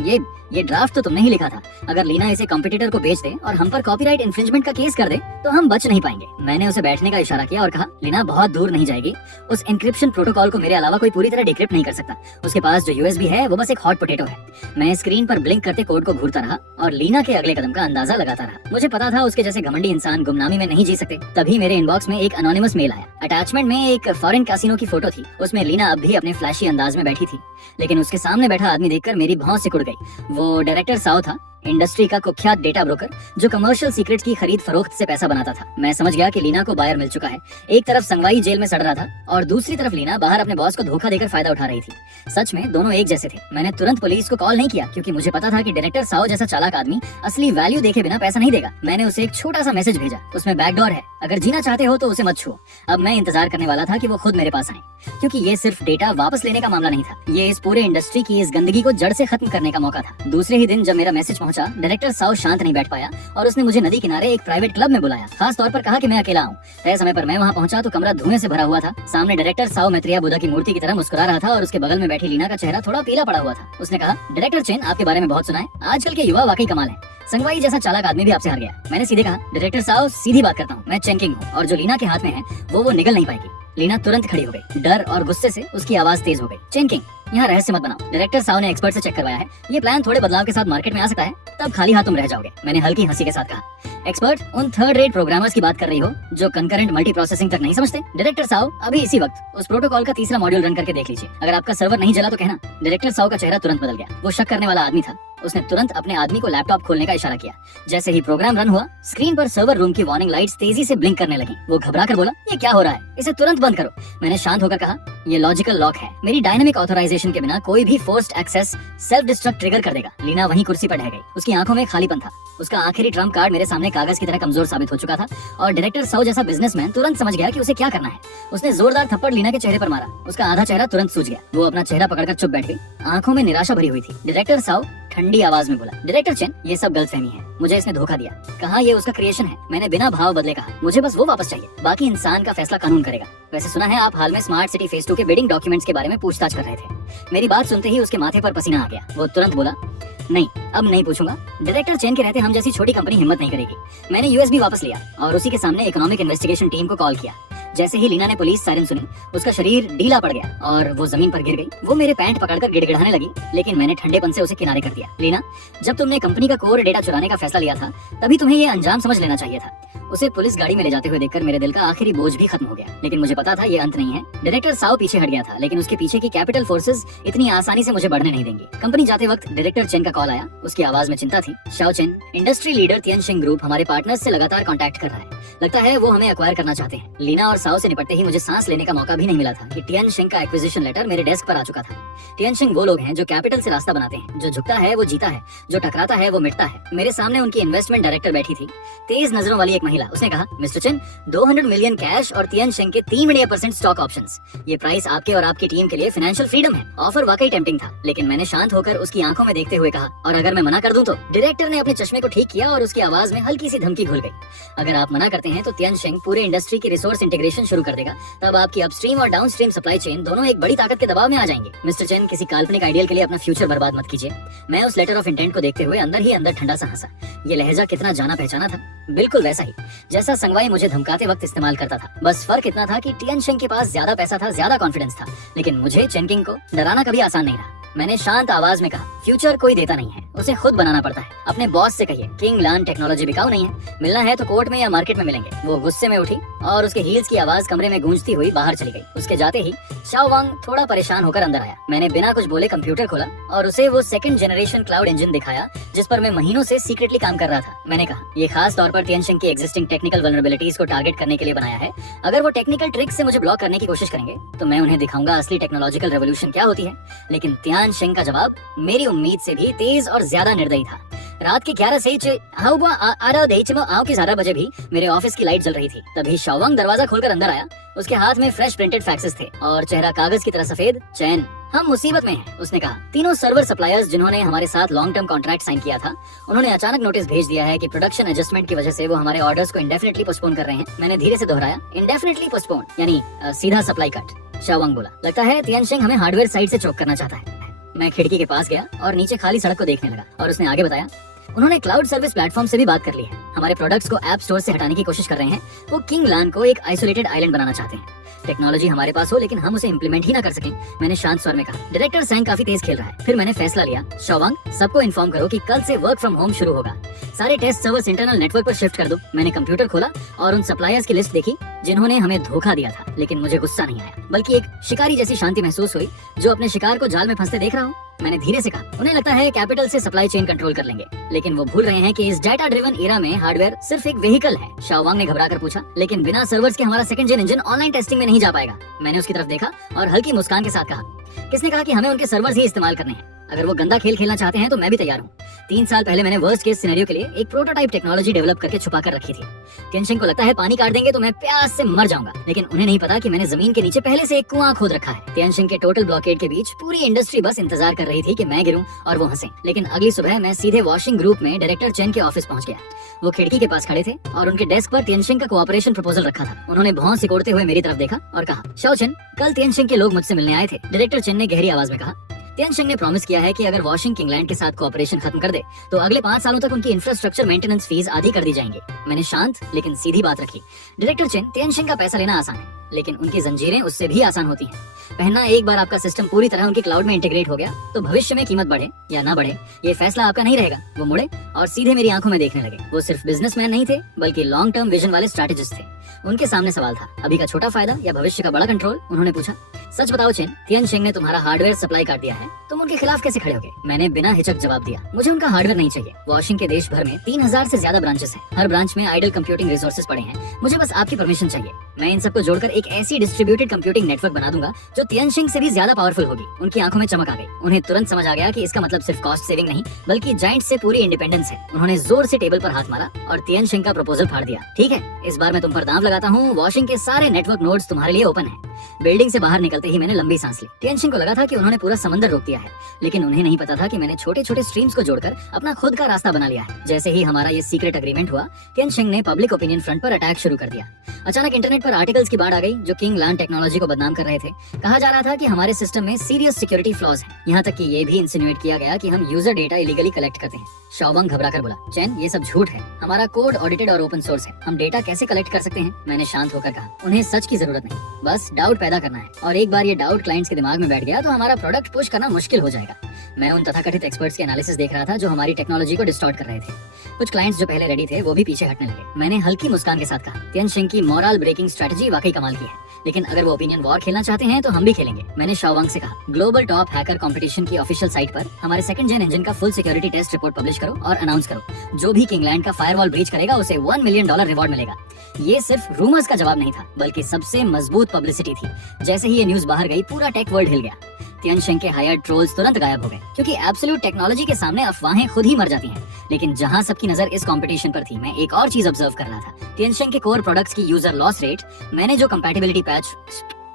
ये ड्राफ्ट तो तुमने ही लिखा था। अगर लीना इसे कॉम्पिटिटर को बेच दे और हम पर कॉपीराइट इन्फ्रिंजमेंट का केस कर दे तो हम बच नहीं पाएंगे। मैंने उसे बैठने का इशारा किया और कहा, लीना बहुत दूर नहीं जाएगी। उस एन्क्रिप्शन प्रोटोकॉल को मेरे अलावा कोई पूरी तरह डिक्रिप्ट नहीं कर सकता। उसके पास जो यूएसबी है वो बस एक हॉट पोटैटो है। मैं स्क्रीन पर ब्लिंक करते कोड को घूरता रहा और लीना के अगले कदम का अंदाजा लगाता रहा। मुझे पता था उसके जैसे घमंडी इंसान गुमनामी में नहीं जी सकते। तभी मेरे इनबॉक्स में एक अनोनिमस मेल आया। अटैचमेंट में एक फॉरेन कैसीनो की फोटो थी। उसमें लीना अब भी अपने फ्लैशी अंदाज में बैठी थी, लेकिन उसके सामने बैठा आदमी देखकर मेरी भौं सिकुड़ गई। वो डायरेक्टर साउ था, इंडस्ट्री का कुख्यात डेटा ब्रोकर जो कमर्शियल सीक्रेट्स की खरीद फरोख्त से पैसा बनाता था। मैं समझ गया कि लीना को बायर मिल चुका है। एक तरफ संगवाई जेल में सड़ रहा था और दूसरी तरफ लीना बाहर अपने बॉस को धोखा देकर फायदा उठा रही थी। सच में दोनों एक जैसे थे। मैंने तुरंत पुलिस को कॉल नहीं किया क्योंकि मुझे पता था कि डायरेक्टर साओ जैसा चालाक आदमी असली वैल्यू देखे बिना पैसा नहीं देगा। मैंने उसे एक छोटा सा मैसेज भेजा, उसमें बैकडोर है, अगर जीना चाहते हो तो उसे मत छुओ। अब मैं इंतजार करने वाला था कि वो खुद मेरे पास आए, क्योंकि ये सिर्फ डेटा वापस लेने का मामला नहीं था, ये इस पूरे इंडस्ट्री की इस गंदगी को जड़ से खत्म करने का मौका था। दूसरे ही दिन जब मेरा मैसेज पहुंचा, डायरेक्टर साओ शांत नहीं बैठ पाया और उसने मुझे नदी किनारे एक प्राइवेट क्लब में बुलाया। खास तौर पर कहा कि मैं अकेला हूँ। तय समय पर मैं वहाँ पहुंचा तो कमरा धुएं से भरा हुआ था। सामने डायरेक्टर साओ मैत्रिया बुद्धा की मूर्ति की तरह मुस्कुरा रहा था और उसके बगल में बैठी लीना का चेहरा थोड़ा पीला पड़ा हुआ था। उसने कहा, डायरेक्टर चेन, आपके बारे में बहुत सुना है, आजकल के युवा वाकई कमाल है। संगवाई जैसा चालाक आदमी भी आपसे हार गया। मैंने सीधे कहा, डायरेक्टर साओ सीधी बात करता हूँ, मैं चेन किंग हूँ और जो लीना के हाथ में है वो निगल नहीं पाएगी। लीना तुरंत खड़ी हो गई। डर और गुस्से से उसकी आवाज तेज हो गई। चेन किंग, यहाँ रहस्य मत बनाओ। डायरेक्टर साओ ने एक्सपर्ट से चेक करवाया है, ये प्लान थोड़े बदलाव के साथ मार्केट में आ सकता है, तब खाली हाथ तुम रह जाओगे। मैंने हल्की हंसी के साथ कहा, एक्सपर्ट उन थर्ड रेट प्रोग्रामर्स की बात कर रही हो जो कंकरेंट मल्टी प्रोसेसिंग तक नहीं समझते? डायरेक्टर साओ, अभी इसी वक्त उस प्रोटोकॉल का तीसरा मॉड्यूल रन करके देख लीजिए, अगर आपका सर्वर नहीं जला तो कहना। डायरेक्टर साओ का चेहरा तुरंत बदल गया। वो शक करने वाला आदमी था। उसने तुरंत अपने आदमी को लैपटॉप खोलने का इशारा किया। जैसे ही प्रोग्राम रन हुआ, स्क्रीन पर सर्वर रूम की वार्निंग लाइट्स तेजी से ब्लिंक करने लगी। वो घबरा कर बोला, ये क्या हो रहा है, इसे तुरंत बंद करो। मैंने शांत होकर कहा, ये लॉजिकल लॉक है, मेरी डायनेमिक ऑथराइजेशन के बिना कोई भी forced access self destruct trigger कर देगा। लीना वहीं कुर्सी पर ढह गई। उसकी आंखों में खालीपन था। उसका आखिरी ट्रम्प कार्ड मेरे सामने कागज की तरह कमजोर साबित हो चुका था और डायरेक्टर साओ जैसा बिजनेसमैन तुरंत समझ गया कि उसे क्या करना है। उसने जोरदार थप्पड़ लीना के चेहरे पर मारा। उसका आधा चेहरा तुरंत सूज गया। वो अपना चेहरा पकड़कर चुप बैठ गई। आंखों में निराशा भरी हुई थी। डायरेक्टर साओ ठंडी आवाज में बोला, डायरेक्टर चेन, ये सब गलतफहमी है, मुझे इसने धोखा दिया। कहा ये उसका क्रिएशन है। मैंने बिना भाव बदले कहा, मुझे बस वो वापस चाहिए, बाकी इंसान का फैसला कानून करेगा। वैसे सुना है आप हाल में स्मार्ट सिटी फेज 2 के बिडिंग डॉक्यूमेंट्स के बारे में पूछताछ कर रहे थे। मेरी बात सुनते ही उसके माथे पर पसीना आ गया। वो तुरंत बोला, नहीं, अब नहीं पूछूंगा। डायरेक्टर चेन के रहते हम जैसी छोटी कंपनी हिम्मत नहीं करेगी। मैंने यूएसबी वापस लिया और उसी के सामने इकोनॉमिक इन्वेस्टिगेशन टीम को कॉल किया। जैसे ही लीना ने पुलिस सायरन सुनी, उसका शरीर ढीला पड़ गया और वो जमीन पर गिर गई। वो मेरे पैंट पकड़कर गिड़गिड़ाने लगी, लेकिन मैंने ठंडेपन से उसे किनारे कर दिया। लीना, जब तुमने कंपनी का कोर डेटा चुराने का फैसला लिया था, तभी तुम्हें ये अंजाम समझ लेना चाहिए था। उसे पुलिस गाड़ी में ले जाते हुए देखकर मेरे दिल का आखिरी बोझ भी खत्म हो गया। लेकिन मुझे पता था ये अंत नहीं है। डायरेक्टर साओ पीछे हट गया था, लेकिन उसके पीछे की कैपिटल फोर्सेस इतनी आसानी से मुझे बढ़ने नहीं देंगी। कंपनी जाते वक्त डायरेक्टर चेन का कॉल आया। उसकी आवाज में चिंता थी। Shao Chen, industry leader Tianxing group हमारे पार्टनर्स से लगातार कांटेक्ट कर रहा है। लगता है वो हमें एक्वायर करना चाहते हैं। लीना और साओ से निपटते ही मुझे सांस लेने का मौका भी नहीं मिला था कि तियनशिंग का एक्विजिशन लेटर मेरे डेस्क पर आ चुका था। तियनशिंग वो लोग हैं जो कैपिटल से रास्ता बनाते हैं। जो झुकता है वो जीता है, जो टकराता है वो मिटता है। मेरे सामने उनकी इन्वेस्टमेंट डायरेक्टर बैठी थी, तेज नजरों वाली एक महिला। उसने कहा, मिस्टर चेन, 200 मिलियन कैश और तियनशिंग के 3% स्टॉक ऑप्शंस। ये प्राइस आपके और आपकी टीम के लिए फाइनेंशियल फ्रीडम है। ऑफर वाकई टेम्पटिंग था, लेकिन मैंने शांत होकर उसकी आंखों में देखते हुए कहा, और अगर मैं मना कर दूं तो? डायरेक्टर ने अपने चश्मे को ठीक किया और उसकी आवाज में हल्की सी धमकी घुल गई। अगर आप मना करते हैं तो तियनशिंग पूरे इंडस्ट्री की रिसोर्स इंटीग्रेशन शुरू कर देगा। तब आपकी अपस्ट्रीम और डाउनस्ट्रीम सप्लाई चेन दोनों एक बड़ी ताकत के दबाव में आ जाएंगे। मिस्टर चेन, किसी काल्पनिक आइडियल के लिए अपना फ्यूचर बर्बाद मत कीजिए। मैं उस लेटर ऑफ इंटेंट को देखते हुए अंदर ही अंदर ठंडा सा हंसा। ये लहजा कितना जाना पहचाना था, बिल्कुल वैसा ही जैसा संगवाई मुझे धमकाते वक्त इस्तेमाल करता था। बस फर्क इतना था कि टियनशिंग के पास ज्यादा पैसा था, ज्यादा कॉन्फिडेंस था, लेकिन मुझे चेन किंग को डराना कभी आसान नहीं रहा। मैंने शांत आवाज में कहा, फ्यूचर कोई देता नहीं है, उसे खुद बनाना पड़ता है। अपने बॉस से कहिए किंग लान टेक्नोलॉजी बिकाऊ नहीं है, मिलना है तो कोर्ट में या मार्केट में मिलेंगे। वो गुस्से में उठी और उसके हील्स की आवाज कमरे में गूंजती हुई बाहर चली गई। उसके जाते ही शाओ वांग थोड़ा परेशान होकर अंदर आया। मैंने बिना कुछ बोले कंप्यूटर खोला और उसे वो सेकंड जनरेशन क्लाउड इंजन दिखाया जिस पर मैं महीनों से सीक्रेटली काम कर रहा था। मैंने कहा, ये खास तौर पर टियनशिंग की एग्जिस्टिंग टेक्निकल वल्नरेबिलिटीज को टारगेट करने के लिए बनाया है। अगर वो टेक्निकल ट्रिक से मुझे ब्लॉक करने की कोशिश करेंगे तो मैं उन्हें दिखाऊंगा असली टेक्नोलॉजिकल रेवोल्यूशन क्या होती है। लेकिन टियनशिंग का जवाब मेरी उम्मीद से भी तेज और ज्यादा निर्दयी था। रात के 11 से 11 बजे भी मेरे ऑफिस की लाइट जल रही थी। तभी शाओ वांग दरवाजा खोलकर अंदर आया। उसके हाथ में फ्रेश प्रिंटेड फैक्सेस थे और चेहरा कागज की तरह सफेद। चैन, हम मुसीबत में हैं, उसने कहा। तीनों सर्वर सप्लायर्स जिन्होंने हमारे साथ लॉन्ग टर्म कॉन्ट्रैक्ट साइन किया था, उन्होंने अचानक नोटिस भेज दिया है कि प्रोडक्शन एडजस्टमेंट की वजह से वो हमारे ऑर्डर्स को इंडेफिनिटली पोस्टपोन कर रहे हैं। मैंने धीरे से दोहराया, इंडेफिनिटली पोस्टपोन यानी सीधा सप्लाई कट। शाओ वांग बोला, लगता है टियनशिंग हमें हार्डवेयर साइड से चोक करना चाहता है। मैं खिड़की के पास गया और नीचे खाली सड़क को देखने लगा और उसने आगे बताया, उन्होंने क्लाउड सर्विस प्लेटफॉर्म से भी बात कर ली है। हमारे प्रोडक्ट्स को ऐप स्टोर से हटाने की कोशिश कर रहे हैं। वो किंग लान को एक आइसोलेटेड आइलैंड बनाना चाहते हैं। टेक्नोलॉजी हमारे पास हो लेकिन हम उसे इम्प्लीमेंट ही ना कर सकें। मैंने शांत स्वर में कहा, डायरेक्टर सैंग काफी तेज खेल रहा है। फिर मैंने फैसला लिया, शाओ वांग, सबको इन्फॉर्म करो कि कल से वर्क फ्रॉम होम शुरू होगा। सारे टेस्ट सर्वर्स इंटरनल नेटवर्क पर शिफ्ट कर दो। मैंने कंप्यूटर खोला और उन सप्लायर्स की लिस्ट देखी जिन्होंने हमें धोखा दिया था, लेकिन मुझे गुस्सा नहीं आया, बल्कि एक शिकारी जैसी शांति महसूस हुई जो अपने शिकार को जाल में फंसते देख रहा हूँ। मैंने धीरे से कहा, उन्हें लगता है कैपिटल से सप्लाई चेन कंट्रोल कर लेंगे, लेकिन वो भूल रहे हैं कि इस डाटा ड्रिवन एरा में हार्डवेयर सिर्फ एक व्हीकल है। शाओ वांग ने घबराकर पूछा, लेकिन बिना सर्वर्स के हमारा second gen engine online testing में नहीं जा पाएगा। मैंने उसकी तरफ देखा और हल्की मुस्कान के साथ कहा, किसने कहा कि हमें उनके सर्वर्स ही इस्तेमाल करने हैं? अगर वो गंदा खेल खेलना चाहते हैं तो मैं भी तैयार हूँ। 3 साल पहले मैंने वर्स्ट केस सिनेरियो के लिए एक प्रोटोटाइप टेक्नोलॉजी डेवलप करके छुपा कर रखी थी। टियनशिंग को लगता है पानी काट देंगे तो मैं प्यास से मर जाऊंगा, लेकिन उन्हें नहीं पता कि मैंने जमीन के नीचे पहले से एक कुआं खोद रखा है। टियनशिंग के टोटल ब्लॉकेड के बीच पूरी इंडस्ट्री बस इंतजार कर रही थी कि मैं गिरूं और वो हंसे। लेकिन अगली सुबह मैं सीधे वॉशिंग ग्रुप में डायरेक्टर चेन के ऑफिस पहुंच गया। वो खिड़की के पास खड़े थे और उनके डेस्क पर टियनशिंग का कोऑपरेशन प्रपोजल रखा था। उन्होंने भौं सिकोड़ते हुए मेरी तरफ देखा और कहा, शाओ चेन, कल टियनशिंग के लोग मुझसे मिलने आए थे। डायरेक्टर चेन ने गहरी आवाज में कहा, टियनशिंग ने प्रॉमिस किया है कि अगर वॉशिंग किंगलैंड के साथ कोऑपरेशन खत्म कर दे तो अगले 5 सालों तक उनकी इंफ्रास्ट्रक्चर मेंटेनेंस फीस आधी कर दी जाएंगी। मैंने शांत लेकिन सीधी बात रखी, डायरेक्टर चेन, टियनशिंग का पैसा लेना आसान है, लेकिन उनकी जंजीरें उससे भी आसान होती हैं। पहना एक बार आपका सिस्टम पूरी तरह उनके क्लाउड में इंटीग्रेट हो गया तो भविष्य में कीमत बढ़े या ना बढ़े ये फैसला आपका नहीं रहेगा। वो मुड़े और सीधे मेरी आंखों में देखने लगे। वो सिर्फ बिजनेसमैन नहीं थे बल्कि लॉन्ग टर्म विजन वाले स्ट्रैटेजिस्ट थे। उनके सामने सवाल था, अभी का छोटा फायदा या भविष्य का बड़ा कंट्रोल? उन्होंने पूछा, सच बताओ चेन, टियनशिंग ने तुम्हारा हार्डवेयर सप्लाई काट दिया है, तुम उनके खिलाफ कैसे खड़े होगे? मैंने बिना हिचक जवाब दिया, मुझे उनका हार्डवेयर नहीं चाहिए। वॉशिंग के देश भर में 3000 से ज्यादा ब्रांचेस हैं। हर ब्रांच में आइडल कंप्यूटिंग रिसोर्सेज पड़े हैं। मुझे बस आपकी परमिशन चाहिए। मैं इन सबको जोड़कर एक ऐसी डिस्ट्रीब्यूटेड कंप्यूटिंग नेटवर्क बना दूंगा जो टियनशिंग से भी ज्यादा पावरफुल होगी। उनकी आंखों में चमक आ गई। उन्हें तुरंत समझ आ गया कि इसका मतलब सिर्फ कॉस्ट सेविंग नहीं बल्कि जाइंट से पूरी इंडिपेंडेंस है। उन्होंने जोर से टेबल पर हाथ मारा और टियनशिंग का प्रपोजल फाड़ दिया। ठीक है, इस बार मैं तुम पर दांव लगाता हूँ, वॉशिंग के सारे नेटवर्क नोड्स तुम्हारे लिए ओपन है। बिल्डिंग से बाहर निकलते ही मैंने लंबी सांस ली। टियनशिंग को लगा था कि उन्होंने पूरा समंदर रोक दिया है, लेकिन उन्हें नहीं पता था कि मैंने छोटे छोटे स्ट्रीम्स को जोड़कर अपना खुद का रास्ता बना लिया है। जैसे ही हमारा ये सीक्रेट एग्रीमेंट हुआ, टियनशिंग ने पब्लिक ओपिनियन फ्रंट पर अटैक शुरू कर दिया। अचानक इंटरनेट पर आर्टिकल्स की बाढ़ आ गई जो किंग लान टेक्नोलॉजी को बदनाम कर रहे थे। कहा जा रहा था कि हमारे सिस्टम में सीरियस सिक्योरिटी फ्लॉज हैं। यहाँ तक कि ये भी इंसिनुएट किया गया कि हम यूजर डेटा इलीगली कलेक्ट करते हैं। शाओ वांग घबराकर बोला, चैन, ये सब झूठ है। हमारा कोड ऑडिटेड और ओपन सोर्स है। हम डेटा कैसे कलेक्ट कर सकते हैं? मैंने शांत होकर कहा, उन्हें सच की जरूरत नहीं, बस डाउट पैदा करना है। और एक बार ये डाउट क्लाइंट्स के दिमाग में बैठ गया तो हमारा प्रोडक्ट पुश करना मुश्किल हो जाएगा। मैं उन तथाकथित एक्सपर्ट्स के एनालिसिस देख रहा था जो हमारी टेक्नोलॉजी को डिस्टॉर्ट कर रहे थे। कुछ क्लाइंट्स जो पहले रेडी थे वो भी पीछे हटने लगे। मैंने हल्की मुस्कान के साथ कहा, टियनशिंग की मोरल ब्रेकिंग स्ट्रेटजी वाकई कमाल की है, लेकिन अगर वो ओपिनियन वॉर खेलना चाहते हैं तो हम भी खेलेंगे। मैंने शाओ वांग से कहा, ग्लोबल टॉप हैकर कंपटीशन की ऑफिशियल साइट पर हमारे सेकंड जेन इंजन का full security test report publish करो और अनाउंस करो। जो भी किंगलैंड का फायरवॉल ब्रीच करेगा उसे $1 मिलियन रिवॉर्ड मिलेगा। ये सिर्फ रूमर्स का जवाब नहीं था बल्कि सबसे मजबूत पब्लिसिटी थी। जैसे ही ये न्यूज बाहर गई पूरा टेक वर्ल्ड हिल गया। टियनशिंग के हायर्ड ट्रोल्स तुरंत गायब हो गए क्योंकि एब्सोल्यूट टेक्नोलॉजी के सामने अफवाहें खुद ही मर जाती हैं। लेकिन जहां सबकी नजर इस कंपटीशन पर थी, मैं एक और चीज ऑब्जर्व कर रहा था। टियनशिंग के कोर प्रोडक्ट्स की यूजर लॉस रेट। मैंने जो कंपैटिबिलिटी पैच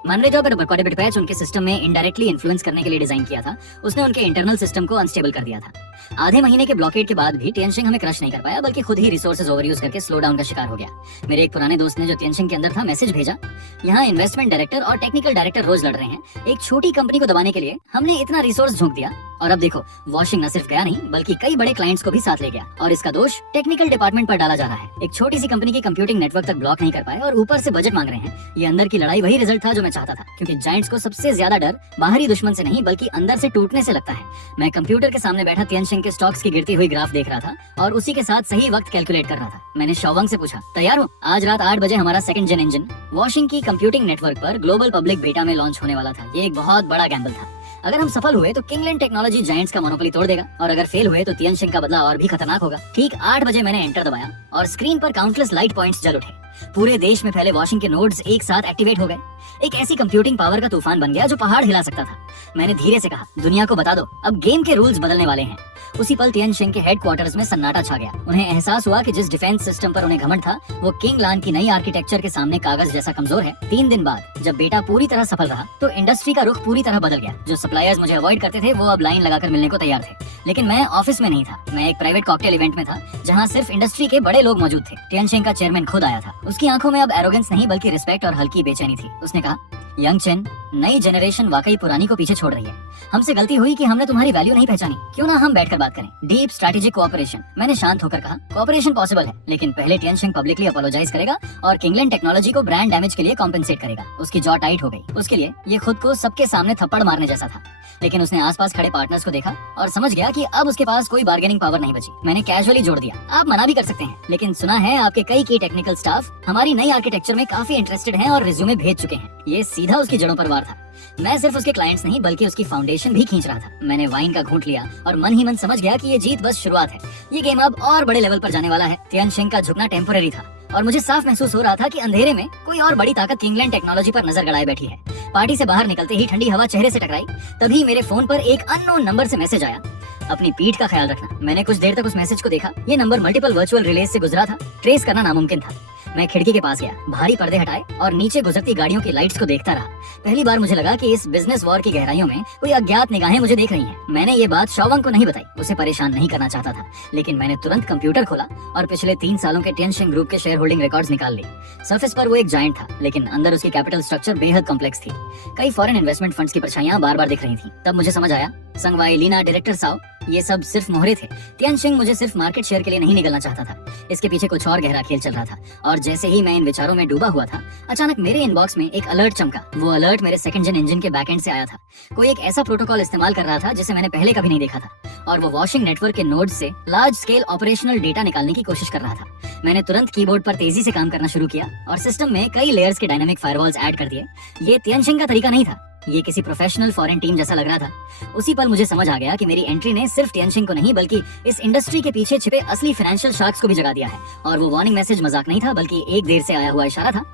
मानने जाओ, पर बकौड़े पैच उनके सिस्टम में इनडायरेक्टली इन्फ्लुएंस करने के लिए डिजाइन किया था। उसने उनके इंटरनल सिस्टम को अनस्टेबल कर दिया था। आधे महीने के ब्लॉकेट के बाद भी तियानशिंग हमें क्रश नहीं कर पाया, बल्कि खुद ही रिसोर्सेज ओवरयूज करके स्लो डाउन का शिकार हो गया। मेरे एक पुराने दोस्त ने, जो तियानशिंग के अंदर था, मैसेज भेजा, यहाँ इन्वेस्टमेंट डायरेक्टर और टेक्निकल डायरेक्टर रोज लड़ रहे हैं। एक छोटी कंपनी को दबाने के लिए हमने इतना रिसोर्स झोंक दिया, और अब देखो वॉशिंग न सिर्फ गया नहीं, बल्कि कई बड़े क्लाइंट्स को भी साथ ले गया। और इसका दोष टेक्निकल डिपार्टमेंट पर डाला जा रहा है। एक छोटी सी कंपनी की कंप्यूटिंग नेटवर्क तक ब्लॉक नहीं कर पाए और ऊपर से बजट मांग रहे हैं। ये अंदर की लड़ाई वही रिजल्ट था जो मैं चाहता था, क्योंकि जायंट्स को सबसे ज्यादा डर बाहरी दुश्मन से नहीं, बल्कि अंदर से टूटने से लगता है। मैं कंप्यूटर के सामने बैठा तियानशिंग के स्टॉक्स की गिरती हुई ग्राफ देख रहा था और उसी के साथ सही वक्त कैलकुलेट कर रहा था। मैंने शाओवांग से पूछा, तैयार हो? आज रात 8 बजे हमारा सेकंड जेन इंजन वॉशिंग की कंप्यूटिंग नेटवर्क पर ग्लोबल पब्लिक बेटा में लॉन्च होने वाला था। ये एक बहुत बड़ा गैम्बल था। अगर हम सफल हुए तो किंगलैंड टेक्नोलॉजी जायंट्स का मोनोपोली तोड़ देगा, और अगर फेल हुए तो तियानशिंग का बदला और भी खतरनाक होगा। ठीक 8 बजे मैंने एंटर दबाया और स्क्रीन पर काउंटलेस लाइट पॉइंट्स जल उठे। पूरे देश में फैले वॉशिंग के नोड्स एक साथ एक्टिवेट हो गए। एक ऐसी कंप्यूटिंग पावर का तूफान बन गया जो पहाड़ हिला सकता था। मैंने धीरे से कहा, दुनिया को बता दो, अब गेम के रूल्स बदलने वाले हैं। उसी पल तियानशिंग के हेडक्वार्टर्स में सन्नाटा छा गया। उन्हें एहसास हुआ कि जिस डिफेंस सिस्टम पर उन्हें घमंड था, वो किंग लान की नई आर्किटेक्चर के सामने कागज जैसा कमजोर है। 3 दिन बाद जब बेटा पूरी तरह सफल रहा, तो इंडस्ट्री का रुख पूरी तरह बदल गया। जो सप्लायर्स मुझे अवॉइड करते थे, वो अब लाइन लगाकर मिलने को तैयार थे। लेकिन मैं ऑफिस में नहीं था, मैं एक प्राइवेट कॉकटेल इवेंट में था, जहाँ सिर्फ इंडस्ट्री के बड़े लोग मौजूद थे। तियानशिंग का चेयरमैन खुद आया था। उसकी आंखों में अब एरोगेंस नहीं, बल्कि रिस्पेक्ट और हल्की बेचैनी थी। उसने कहा, यंग चेन, नई जनरेशन वाकई पुरानी को पीछे छोड़ रही है। हमसे गलती हुई कि हमने तुम्हारी वैल्यू नहीं पहचानी। क्यों ना हम बैठकर बात करें? Deep strategic cooperation. मैंने शांत होकर कहा, कोऑपरेशन पॉसिबल है, लेकिन पहले तियानशिंग पब्लिकली अपोलोजाइज करेगा और किंगलैंड टेक्नोलॉजी को ब्रांड डैमेज के लिए कॉम्पेंसेट करेगा। उसकी जॉ टाइट हो गई। उसके लिए ये खुद को सबके सामने थप्पड़ मारने जैसा था। लेकिन उसने आसपास खड़े पार्टनर्स को देखा और समझ गया कि अब उसके पास कोई बार्गेनिंग पावर नहीं बची। मैंने कैजुअली जोड़ दिया, आप मना भी कर सकते हैं, लेकिन सुना है आपके कई की टेक्निकल स्टाफ हमारी नई आर्किटेक्चर में काफी इंटरेस्टेड हैं और रिज्यूमे भेज चुके हैं। ये सीधा उसकी जड़ों पर वार था। मैं सिर्फ उसके क्लाइंट्स नहीं, बल्कि उसकी फाउंडेशन भी खींच रहा था। मैंने वाइन का घूंट लिया और मन ही मन समझ गया कि ये जीत बस शुरुआत है। ये गेम अब और बड़े लेवल पर जाने वाला है। तियानशिंग का झुकना टेम्पोररी था और मुझे साफ महसूस हो रहा था कि अंधेरे में कोई और बड़ी ताकत किंगलैंड टेक्नोलॉजी पर नजर गड़ाए बैठी है। पार्टी से बाहर निकलते ही ठंडी हवा चेहरे से टकराई। तभी मेरे फोन पर एक अननोन नंबर से मैसेज आया, अपनी पीठ का ख्याल रखना। मैंने कुछ देर तक उस मैसेज को देखा। ये नंबर मल्टीपल वर्चुअल रिलेज से गुजरा था। ट्रेस करना नामुमकिन था। मैं खिड़की के पास गया, भारी पर्दे हटाए और नीचे गुजरती गाड़ियों की लाइट्स को देखता रहा। पहली बार मुझे लगा कि इस बिजनेस वॉर की गहराइयों में कोई अज्ञात निगाहें मुझे देख रही हैं। मैंने ये बात शाओवांग को नहीं बताई, उसे परेशान नहीं करना चाहता था। लेकिन मैंने तुरंत कंप्यूटर खोला और पिछले 3 सालों के तियानशिंग ग्रुप के शेयर होल्डिंग रिकॉर्ड्स निकाल लिए। सरफेस पर वो एक जायंट था, लेकिन अंदर उसकी कैपिटल स्ट्रक्चर बेहद कॉम्प्लेक्स थी। कई फॉरेन इन्वेस्टमेंट फंड्स की परछाइयां बार बार दिख रही थी। तब मुझे समझ आया, संगवाई, लीना, डायरेक्टर साओ, ये सब सिर्फ मोहरे थे। तियानशिंग मुझे सिर्फ मार्केट शेयर के लिए नहीं निकलना चाहता था। इसके पीछे कुछ और गहरा खेल चल रहा था। और जैसे ही मैं इन विचारों में डूबा हुआ था, अचानक मेरे इनबॉक्स में एक अलर्ट चमका। वो अलर्ट मेरे सेकंड जेन इंजन के बैकएंड से आया था। कोई एक ऐसा प्रोटोकॉल इस्तेमाल कर रहा था जिसे मैंने पहले कभी नहीं देखा था, और वो वॉशिंग नेटवर्क के नोड से लार्ज स्केल ऑपरेशनल डेटा निकालने की कोशिश कर रहा था। मैंने तुरंत कीबोर्ड पर तेजी से काम करना शुरू किया और सिस्टम में कई लेयर्स के डायनामिक फायरवॉल्स ऐड कर दिए। ये तियानशिंग का तरीका नहीं था, ये किसी प्रोफेशनल फॉरेन टीम जैसा लग रहा था। उसी पल मुझे समझ आ गया कि मेरी एंट्री ने सिर्फ तियानशिंग को नहीं, बल्कि इस इंडस्ट्री के पीछे छिपे असली फाइनेंशियल शार्क्स को भी जगा दिया है। और वो वार्निंग मैसेज मजाक नहीं था, बल्कि एक देर से आया हुआ इशारा था।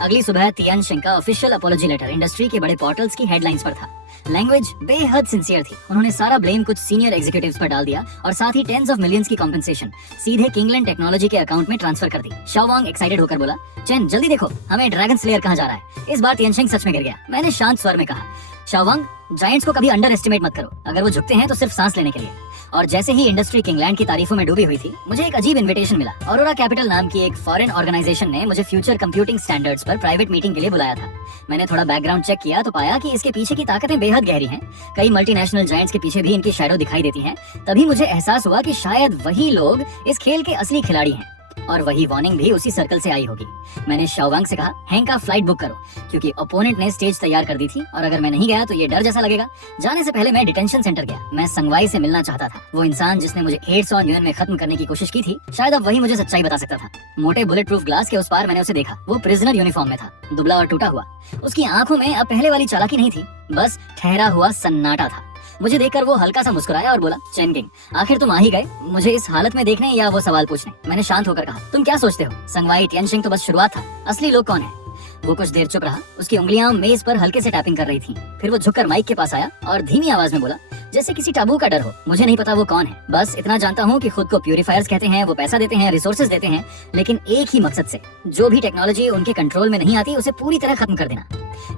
अगली सुबह तियानशिंग का ऑफिशियल अपॉलॉजी लेटर इंडस्ट्री के बड़े पोर्टल्स की हेडलाइंस पर था। लैंग्वेज बेहद सिंसियर थी। उन्होंने सारा ब्लेम कुछ सीनियर एग्जीक्यूटिव्स पर डाल दिया और साथ ही टेंस ऑफ मिलियंस की कॉम्पेंसेशन सीधे किंगलैंड टेक्नोलॉजी के अकाउंट में ट्रांसफर कर दी। शाओवांग एक्साइटेड होकर बोला, चेन जल्दी देखो, हमें ड्रैगन स्लेयर कहाँ जा रहा है। इस बार तियानशिंग सच में गिर गया। मैंने शांत स्वर में कहा, शाओवांग, जायंट्स को कभी अंडर एस्टिमेट मत करो। अगर वो झुकते हैं तो सिर्फ सांस लेने के लिए। और जैसे ही इंडस्ट्री किंगलैंड की तारीफों में डूबी हुई थी, मुझे एक अजीब इनविटेशन मिला। ऑरोरा कैपिटल नाम की एक फॉरेन ऑर्गेनाइजेशन ने मुझे फ्यूचर कंप्यूटिंग स्टैंडर्ड्स पर प्राइवेट मीटिंग के लिए बुलाया था। मैंने थोड़ा बैकग्राउंड चेक किया तो पाया कि इसके पीछे की ताकतें बेहद गहरी हैं। कई मल्टीनेशनल जायंट्स के पीछे भी इनकी शैडो दिखाई देती हैं। तभी मुझे एहसास हुआ कि शायद वही लोग इस खेल के असली खिलाड़ी हैं, और वही वार्निंग भी उसी सर्कल से आई होगी। मैंने शाओवांग से कहा, हैंग का फ्लाइट बुक करो, क्योंकि ओपोनेंट ने स्टेज तैयार कर दी थी और अगर मैं नहीं गया तो ये डर जैसा लगेगा। जाने से पहले मैं डिटेंशन सेंटर गया। मैं संगवाई से मिलना चाहता था। वो इंसान जिसने मुझे 800 यूएन में खत्म करने की कोशिश की थी, शायद अब वही मुझे सच्चाई बता सकता था। मोटे बुलेट प्रूफ ग्लास के उस पार मैंने उसे देखा। वो प्रिजनर यूनिफॉर्म में था, दुबला और टूटा हुआ। उसकी आंखों में अब पहले वाली चालाकी नहीं थी, बस ठहरा हुआ सन्नाटा था। मुझे देखकर वो हल्का सा मुस्कुराया और बोला, चेन किंग, आखिर तुम आ ही गए, मुझे इस हालत में देखने या वो सवाल पूछने। मैंने शांत होकर कहा, तुम क्या सोचते हो, संगवाई तियानशिंग तो बस शुरुआत था, असली लोग कौन है? वो कुछ देर चुप रहा, उसकी उंगलियां मेज पर हल्के से टैपिंग कर रही थी। फिर वो झुककर माइक के पास आया और धीमी आवाज में बोला, जैसे किसी टाबू का डर हो। मुझे नहीं पता वो कौन है, बस इतना जानता हूँ कि खुद को प्यूरिफायर्स कहते हैं, वो पैसा देते हैं, रिसोर्सेज देते हैं, लेकिन एक ही मकसद से, जो भी टेक्नोलॉजी उनके कंट्रोल में नहीं आती उसे पूरी तरह खत्म कर देना।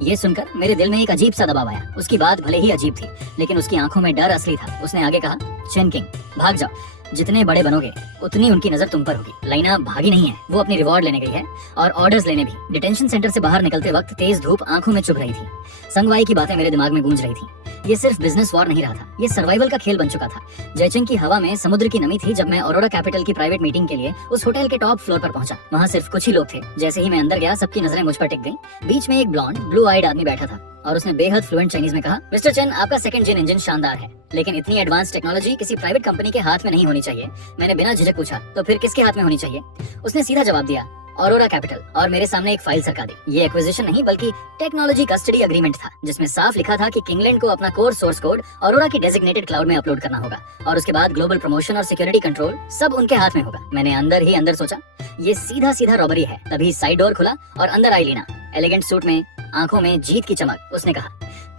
ये सुनकर मेरे दिल में एक अजीब सा दबाव आया। उसकी बात भले ही अजीब थी, लेकिन उसकी आंखों में डर असली था। उसने आगे कहा, चेन किंग, भाग जाओ, जितने बड़े बनोगे उतनी उनकी नजर तुम पर होगी। लाइना भागी नहीं है, वो अपनी रिवॉर्ड लेने गई है और ऑर्डर्स लेने भी। डिटेंशन सेंटर से बाहर निकलते वक्त तेज धूप आंखों में चुभ रही थी। संगवाई की बातें मेरे दिमाग में गूंज रही थी। ये सिर्फ बिजनेस वॉर नहीं रहा था, ये सर्वाइवल का खेल बन चुका था। जयचंग की हवा में समुद्र की नमी थी जब मैं ऑरोरा कैपिटल की प्राइवेट मीटिंग के लिए उस होटल के टॉप फ्लोर पर पहुंचा। वहाँ सिर्फ कुछ ही लोग थे। जैसे ही मैं अंदर गया, सबकी नजरें मुझ पर टिक गईं। बीच में एक ब्लॉन्ड ब्लू आइड आदमी बैठा था और उसने बेहद फ्लुएंट चाइनीज में कहा, मिस्टर चेन, आपका सेकंड जेन इंजन शानदार है, लेकिन इतनी एडवांस टेक्नोलॉजी किसी प्राइवेट कंपनी के हाथ में नहीं होनी चाहिए। मैंने बिना झिझक पूछा, तो फिर किसके हाथ में होनी चाहिए? उसने सीधा जवाब दिया, ऑरोरा कैपिटल, और मेरे सामने एक फाइल सरका दी। ये एक्विजिशन नहीं बल्कि टेक्नोलॉजी कस्टडी एग्रीमेंट था, जिसमें साफ लिखा था कि किंगलैंड को अपना कोर सोर्स कोड ऑरोरा की डेजिग्नेटेड क्लाउड में अपलोड करना होगा और उसके बाद ग्लोबल प्रमोशन और सिक्योरिटी कंट्रोल सब उनके हाथ में होगा। मैंने अंदर ही अंदर सोचा, ये सीधा सीधा रॉबरी है। तभी साइड डोर खुला और अंदर आई लीना, एलिगेंट सूट में, आंखों में जीत की चमक। उसने कहा,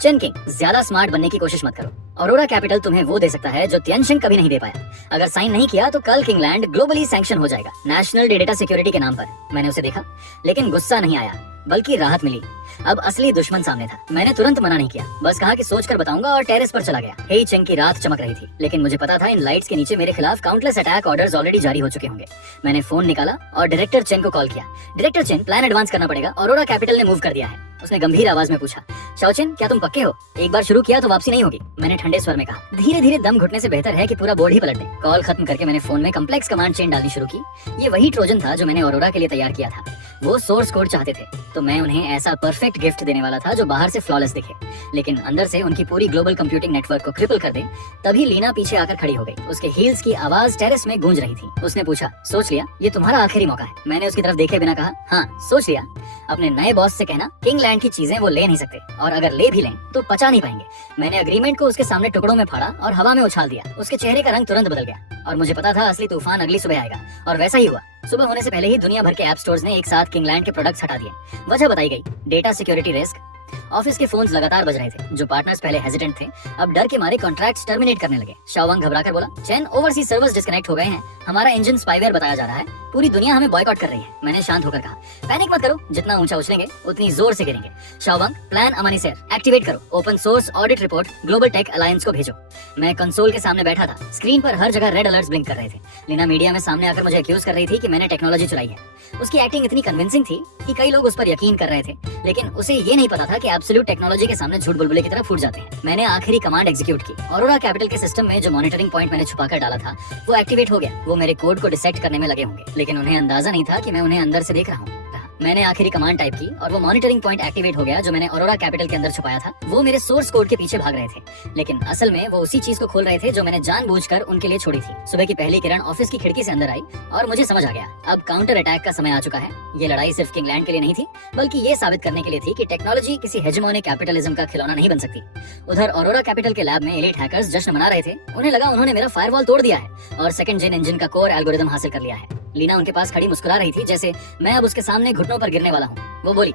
चेन किंग, ज्यादा स्मार्ट बनने की कोशिश मत करो। ऑरोरा कैपिटल तुम्हें वो दे सकता है जो तियानशिंग कभी नहीं दे पाया। अगर साइन नहीं किया तो कल किंगलैंड ग्लोबली सैंक्शन हो जाएगा, नेशनल डेटा सिक्योरिटी के नाम पर। मैंने उसे देखा, लेकिन गुस्सा नहीं आया, बल्कि राहत मिली। अब असली दुश्मन सामने था। मैंने तुरंत मना नहीं किया, बस कहा कि सोच कर बताऊंगा और टेरेस पर चला गया। हेई चेंग की रात चमक रही थी, लेकिन मुझे पता था इन लाइट्स के नीचे मेरे खिलाफ काउंटलेस अटैक ऑर्डर्स ऑलरेडी जारी हो चुके होंगे। मैंने फोन निकाला और डायरेक्टर चेन को कॉल किया। डायरेक्टर चेन, प्लान एडवांस करना पड़ेगा, ऑरोरा कैपिटल ने मूव कर दिया है। उसने गंभीर आवाज में पूछा, शाओचिन, क्या तुम पक्के हो? एक बार शुरू किया तो वापसी नहीं होगी। मैंने ठंडे स्वर में कहा, धीरे धीरे दम घुटने से बेहतर है कि पूरा बोर्ड ही पलट दे। कॉल खत्म करके मैंने फोन में कम्प्लेक्स कमांड चेन डालनी शुरू की। ये वही ट्रोजन था जो मैंने ऑरोरा के लिए तैयार किया था। वो सोर्स कोड चाहते थे, तो मैं उन्हें ऐसा परफेक्ट गिफ्ट देने वाला था जो बाहर से फ्लॉलेस दिखे, लेकिन अंदर से उनकी पूरी ग्लोबल कंप्यूटिंग नेटवर्क को क्रिपल कर दे। तभी लीना पीछे आकर खड़ी हो गई। उसके हील्स की आवाज टेरेस में गूंज रही थी। उसने पूछा, सोच लिया? ये तुम्हारा आखिरी मौका है। मैंने उसकी तरफ देखे बिना कहा, हाँ सोच लिया। अपने नए बॉस से कहना, किंगलैंड की चीजें वो ले नहीं सकते, और अगर ले भी लें तो पचा नहीं पाएंगे। मैंने अग्रीमेंट को उसके सामने टुकड़ों में फाड़ा और हवा में उछाल दिया। उसके चेहरे का रंग तुरंत बदल गया और मुझे पता था असली तूफान अगली सुबह आएगा, और वैसा ही हुआ। सुबह होने से पहले ही दुनिया भर के ऐप स्टोर्स ने एक साथ किंगलैंड के प्रोडक्ट्स हटा दिए। वजह बताई गई, डेटा सिक्योरिटी रिस्क। ऑफिस के फोन्स लगातार बज रहे थे। जो पार्टनर्स पहले हेजिटेंट थे, अब डर के मारे कॉन्ट्रैक्ट्स टर्मिनेट करने लगे। शाओवांग घबराकर बोला, चेन, ओवरसीज सर्वर्स डिस्कनेक्ट हो गए हैं, हमारा इंजन स्पाईवेयर बताया जा रहा है, पूरी दुनिया हमें बॉयकॉट कर रही है। मैंने शांत होकर कहा, पैनिक मत करो, जितना ऊंचा उछलेंगे उतनी जोर से गिरेंगे। शाओवांग, प्लान अमानीसेर एक्टिवेट करो, open source audit report global tech alliance को भेजो। मैं कंसोल के सामने बैठा था। स्क्रीन पर हर जगह रेड अलर्ट्स ब्लिंक कर रहे थे। लीना मीडिया में सामने आकर मुझे एक्यूज कर रही थी कि मैंने टेक्नोलॉजी चुराई है। उसकी एक्टिंग इतनी कन्विंसिंग थी कि कई लोग उस पर यकीन कर रहे थे, लेकिन उसे ये नहीं पता था कि एब्सोल्यूट टेक्नोलॉजी के सामने झूठ बुलबुले की तरह फूट जाते हैं। मैंने आखिरी कमांड एग्जीक्यूट की। ऑरोरा कैपिटल के सिस्टम में जो मॉनिटरिंग पॉइंट मैंने छुपाकर डाला था, वो एक्टिवेट हो गया। वो मेरे कोड को डिसेक्ट करने में लगे होंगे, लेकिन उन्हें अंदाजा नहीं था कि मैं उन्हें अंदर से देख रहा हूँ। मैंने आखिरी कमांड टाइप की और वो मॉनिटरिंग पॉइंट एक्टिवेट हो गया जो मैंने ऑरोरा कैपिटल के अंदर छुपाया था। वो मेरे सोर्स कोड के पीछे भाग रहे थे, लेकिन असल में वो उसी चीज को खोल रहे थे जो मैंने जानबूझकर उनके लिए छोड़ी थी। सुबह की पहली किरण ऑफिस की खिड़की से अंदर आई और मुझे समझ आ गया, अब काउंटर अटैक का समय आ चुका है। ये लड़ाई सिर्फ किंगलैंड के लिए नहीं थी, बल्कि ये साबित करने के लिए थी कि टेक्नोलॉजी किसी हेजेमोनिक कैपिटलिज्म का खिलौना नहीं बन सकती। उधर ऑरोरा कैपिटल के लैब में एलीट हैकर्स जश्न मना रहे थे। उन्हें लगा उन्होंने मेरा फायरवॉल तोड़ दिया है और सेकंड जेन इंजन का कोर एल्गोरिथम हासिल कर लिया है। लीना उनके पास खड़ी मुस्कुरा रही थी, जैसे मैं अब उसके सामने घुटनों पर गिरने वाला हूँ। वो बोली,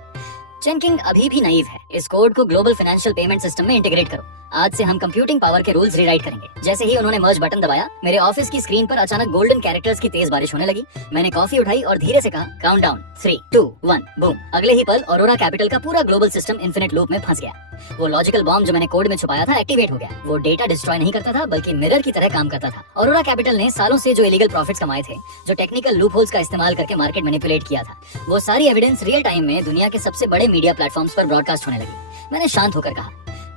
चेन किंग अभी भी नाइव है, इस कोड को ग्लोबल फाइनेंशियल पेमेंट सिस्टम में इंटीग्रेट करो। आज से हम कंप्यूटिंग पावर के रूल्स रीराइट करेंगे। जैसे ही उन्होंने मर्ज बटन दबाया, मेरे ऑफिस की स्क्रीन पर अचानक गोल्डन कैरेक्टर्स की तेज बारिश होने लगी। मैंने कॉफी उठाई और धीरे से कहा, काउंटडाउन 3, 2, 1, बूम। अगले ही पल ऑरोरा कैपिटल का पूरा ग्लोबल सिस्टम इन्फिनिट लूप में फंस गया। वो लॉजिकल बॉम्ब जो मैंने कोड में छुपाया था एक्टिवेट हो गया। वो डेटा डिस्ट्रॉय नहीं करता था, बल्कि मिरर की तरह काम करता था। ऑरोरा कैपिटल ने सालों से जो इलीगल प्रॉफिट्स कमाए थे, जो टेक्निकल लूपहोल्स का इस्तेमाल करके मार्केट मैनिपुलेट किया था, वो सारी एविडेंस रियल टाइम में दुनिया के सबसे बड़े मीडिया प्लेटफॉर्म्स पर ब्रॉडकास्ट होने लगी। मैंने शांत होकर कहा,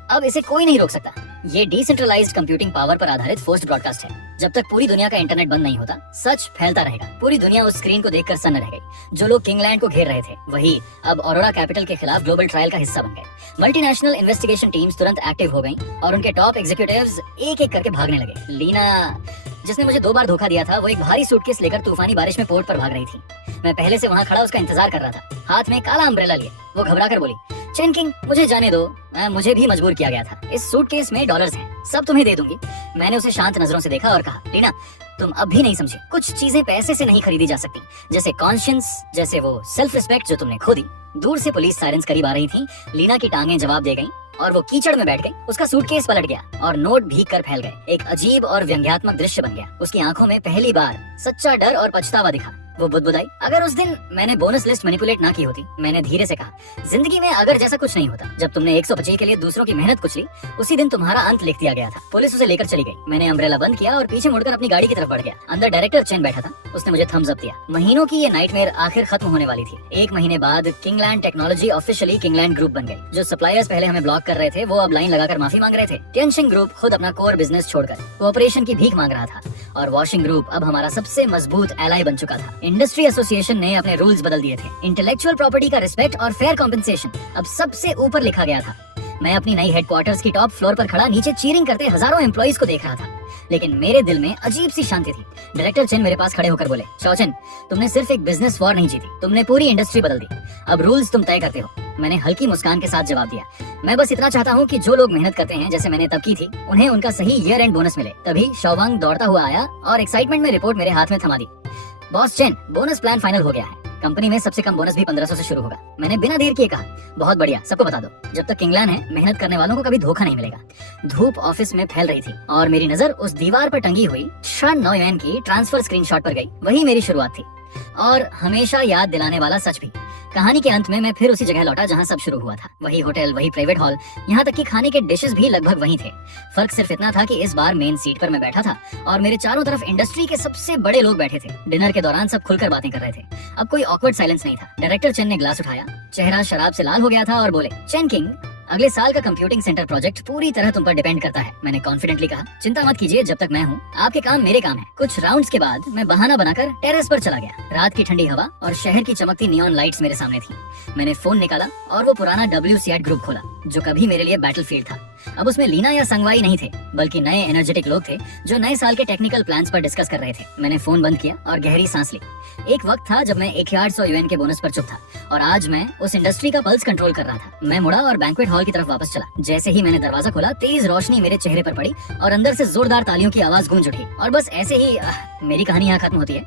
अब इसे कोई नहीं रोक सकता। ये डिसेंट्रलाइज्ड कंप्यूटिंग पावर पर आधारित फोर्स्ड ब्रॉडकास्ट है। जब तक पूरी दुनिया का इंटरनेट बंद नहीं होता, सच फैलता रहेगा। पूरी दुनिया उस स्क्रीन को देखकर सन्न रह गई। जो लोग किंगलैंड को घेर रहे थे, वही अब ऑरोरा कैपिटल के खिलाफ ग्लोबल ट्रायल का हिस्सा बन गए। मल्टीनेशनल इन्वेस्टिगेशन टीम्स तुरंत एक्टिव हो गईं और उनके टॉप एग्जीक्यूटिव्स एक एक करके भागने लगे। लीना, जिसने मुझे 2 बार धोखा दिया था, वो एक भारी सूटकेस लेकर तूफानी बारिश में पोर्ट पर भाग रही थी। मैं पहले से वहाँ खड़ा उसका इंतजार कर रहा था, हाथ में काला अम्ब्रेला लिए। वो घबरा कर बोली, चेन किंग, मुझे जाने दो, मुझे भी मजबूर किया गया था। इस सूटकेस में डॉलर्स हैं, सब तुम्हें दे दूंगी। मैंने उसे शांत नजरों से देखा और कहा, लीना, तुम अब भी नहीं समझे, कुछ चीजें पैसे से नहीं खरीदी जा सकती, जैसे कॉन्शियंस, जैसे वो सेल्फ रिस्पेक्ट जो तुमने खो दी। दूर से पुलिस सायरन्स करीब आ रही थी। लीना की टांगें जवाब दे गईं और वो कीचड़ में बैठ गई। उसका सूटकेस पलट गया और नोट भीग कर फैल गए। एक अजीब और व्यंग्यात्मक दृश्य बन गया। उसकी आंखों में पहली बार सच्चा डर और पछतावा दिखा। वो बुदबुदाई, अगर उस दिन मैंने बोनस लिस्ट मैनिपुलेट ना की होती। मैंने धीरे से कहा, जिंदगी में अगर जैसा कुछ नहीं होता। जब तुमने 125 के लिए दूसरों की मेहनत कुचली, उसी दिन तुम्हारा अंत लिख दिया गया था। पुलिस उसे लेकर चली गई। मैंने अम्ब्रेला बंद किया और पीछे मुड़कर अपनी गाड़ी की तरफ बढ़ गया। अंदर डायरेक्टर चेन बैठा था। उसने मुझे थम्स अप दिया। महीनों की ये नाइटमेयर आखिर खत्म होने वाली थी। 1 महीने बाद किंगलैंड टेक्नोलॉजी ऑफिशियली किंगलैंड ग्रुप बन गई। जो सप्लायर्स पहले हमें ब्लॉक कर रहे थे, वो अब लाइन लगाकर माफी मांग रहे थे। टियनशिंग ग्रुप खुद अपना कोर बिजनेस छोड़कर कोऑपरेशन की भीख मांग रहा था और वॉशिंग ग्रुप अब हमारा सबसे मजबूत एलाई बन चुका था। इंडस्ट्री एसोसिएशन ने अपने रूल्स बदल दिए थे। इंटेलेक्चुअल प्रॉपर्टी का रिस्पेक्ट और फेयर कॉम्पेंसेशन अब सबसे ऊपर लिखा गया था। मैं अपनी नई हेडक्वार्टर्स की टॉप फ्लोर पर खड़ा नीचे चीयरिंग करते हजारों एम्प्लॉइज को देख रहा था, लेकिन मेरे दिल में अजीब सी शांति थी। डायरेक्टर चेन मेरे पास खड़े होकर बोले, शौचन, तुमने सिर्फ एक बिजनेस वॉर नहीं जीती, तुमने पूरी इंडस्ट्री बदल दी। अब रूल्स तुम तय करते हो। मैंने हल्की मुस्कान के साथ जवाब दिया, मैं बस इतना चाहता हूँ कि जो लोग मेहनत करते हैं जैसे मैंने तब की थी, उन्हें उनका सही ईयर एंड बोनस मिले। तभी शौवांग दौड़ता हुआ आया और एक्साइटमेंट में रिपोर्ट मेरे हाथ में थमा दी। Boss Chen, bonus plan final हो गया है। कंपनी में सबसे कम बोनस भी 1500 से शुरू होगा। मैंने बिना देर किए कहा, बहुत बढ़िया, सबको बता दो। जब तक किंगलैंड है, मेहनत करने वालों को कभी धोखा नहीं मिलेगा। धूप ऑफिस में फैल रही थी और मेरी नजर उस दीवार पर टंगी हुई शन नोयन की ट्रांसफर स्क्रीनशॉट पर गई। वही मेरी शुरुआत थी और हमेशा याद दिलाने वाला सच भी। कहानी के अंत में मैं फिर उसी जगह लौटा जहाँ सब शुरू हुआ था। वही होटल, वही प्राइवेट हॉल, यहाँ तक कि खाने के डिशेस भी लगभग वही थे। फर्क सिर्फ इतना था कि इस बार मेन सीट पर मैं बैठा था और मेरे चारों तरफ इंडस्ट्री के सबसे बड़े लोग बैठे थे। डिनर के दौरान सब खुलकर बातें कर रहे थे। अब कोई ऑकवर्ड साइलेंस नहीं था। डायरेक्टर चेन ने ग्लास उठाया, चेहरा शराब से लाल हो गया था और बोले, चेन किंग, अगले साल का कंप्यूटिंग सेंटर प्रोजेक्ट पूरी तरह तुम पर डिपेंड करता है। मैंने कॉन्फिडेंटली कहा, चिंता मत कीजिए, जब तक मैं हूँ आपके काम मेरे काम है। कुछ राउंड्स के बाद मैं बहाना बनाकर टेरेस पर चला गया। रात की ठंडी हवा और शहर की चमकती नियॉन लाइट्स मेरे सामने थी। मैंने फोन निकाला और वो पुराना WCAT ग्रुप खोला जो कभी मेरे लिए बैटलफील्ड था। अब उसमें लीना या संगवाई नहीं थे, बल्कि नए एनर्जेटिक लोग थे जो नए साल के टेक्निकल प्लान्स पर डिस्कस कर रहे थे। मैंने फोन बंद किया और गहरी सांस ली। एक वक्त था जब मैं 1100 UN के बोनस पर चुप था और आज मैं उस इंडस्ट्री का पल्स कंट्रोल कर रहा था। मैं मुड़ा और बैंक्वेट हॉल की तरफ वापस चला। जैसे ही मैंने दरवाजा खोला, तेज रोशनी मेरे चेहरे पर पड़ी और अंदर से जोरदार तालियों की आवाज गूंज उठी। और बस ऐसे ही मेरी कहानी यहाँ खत्म होती है।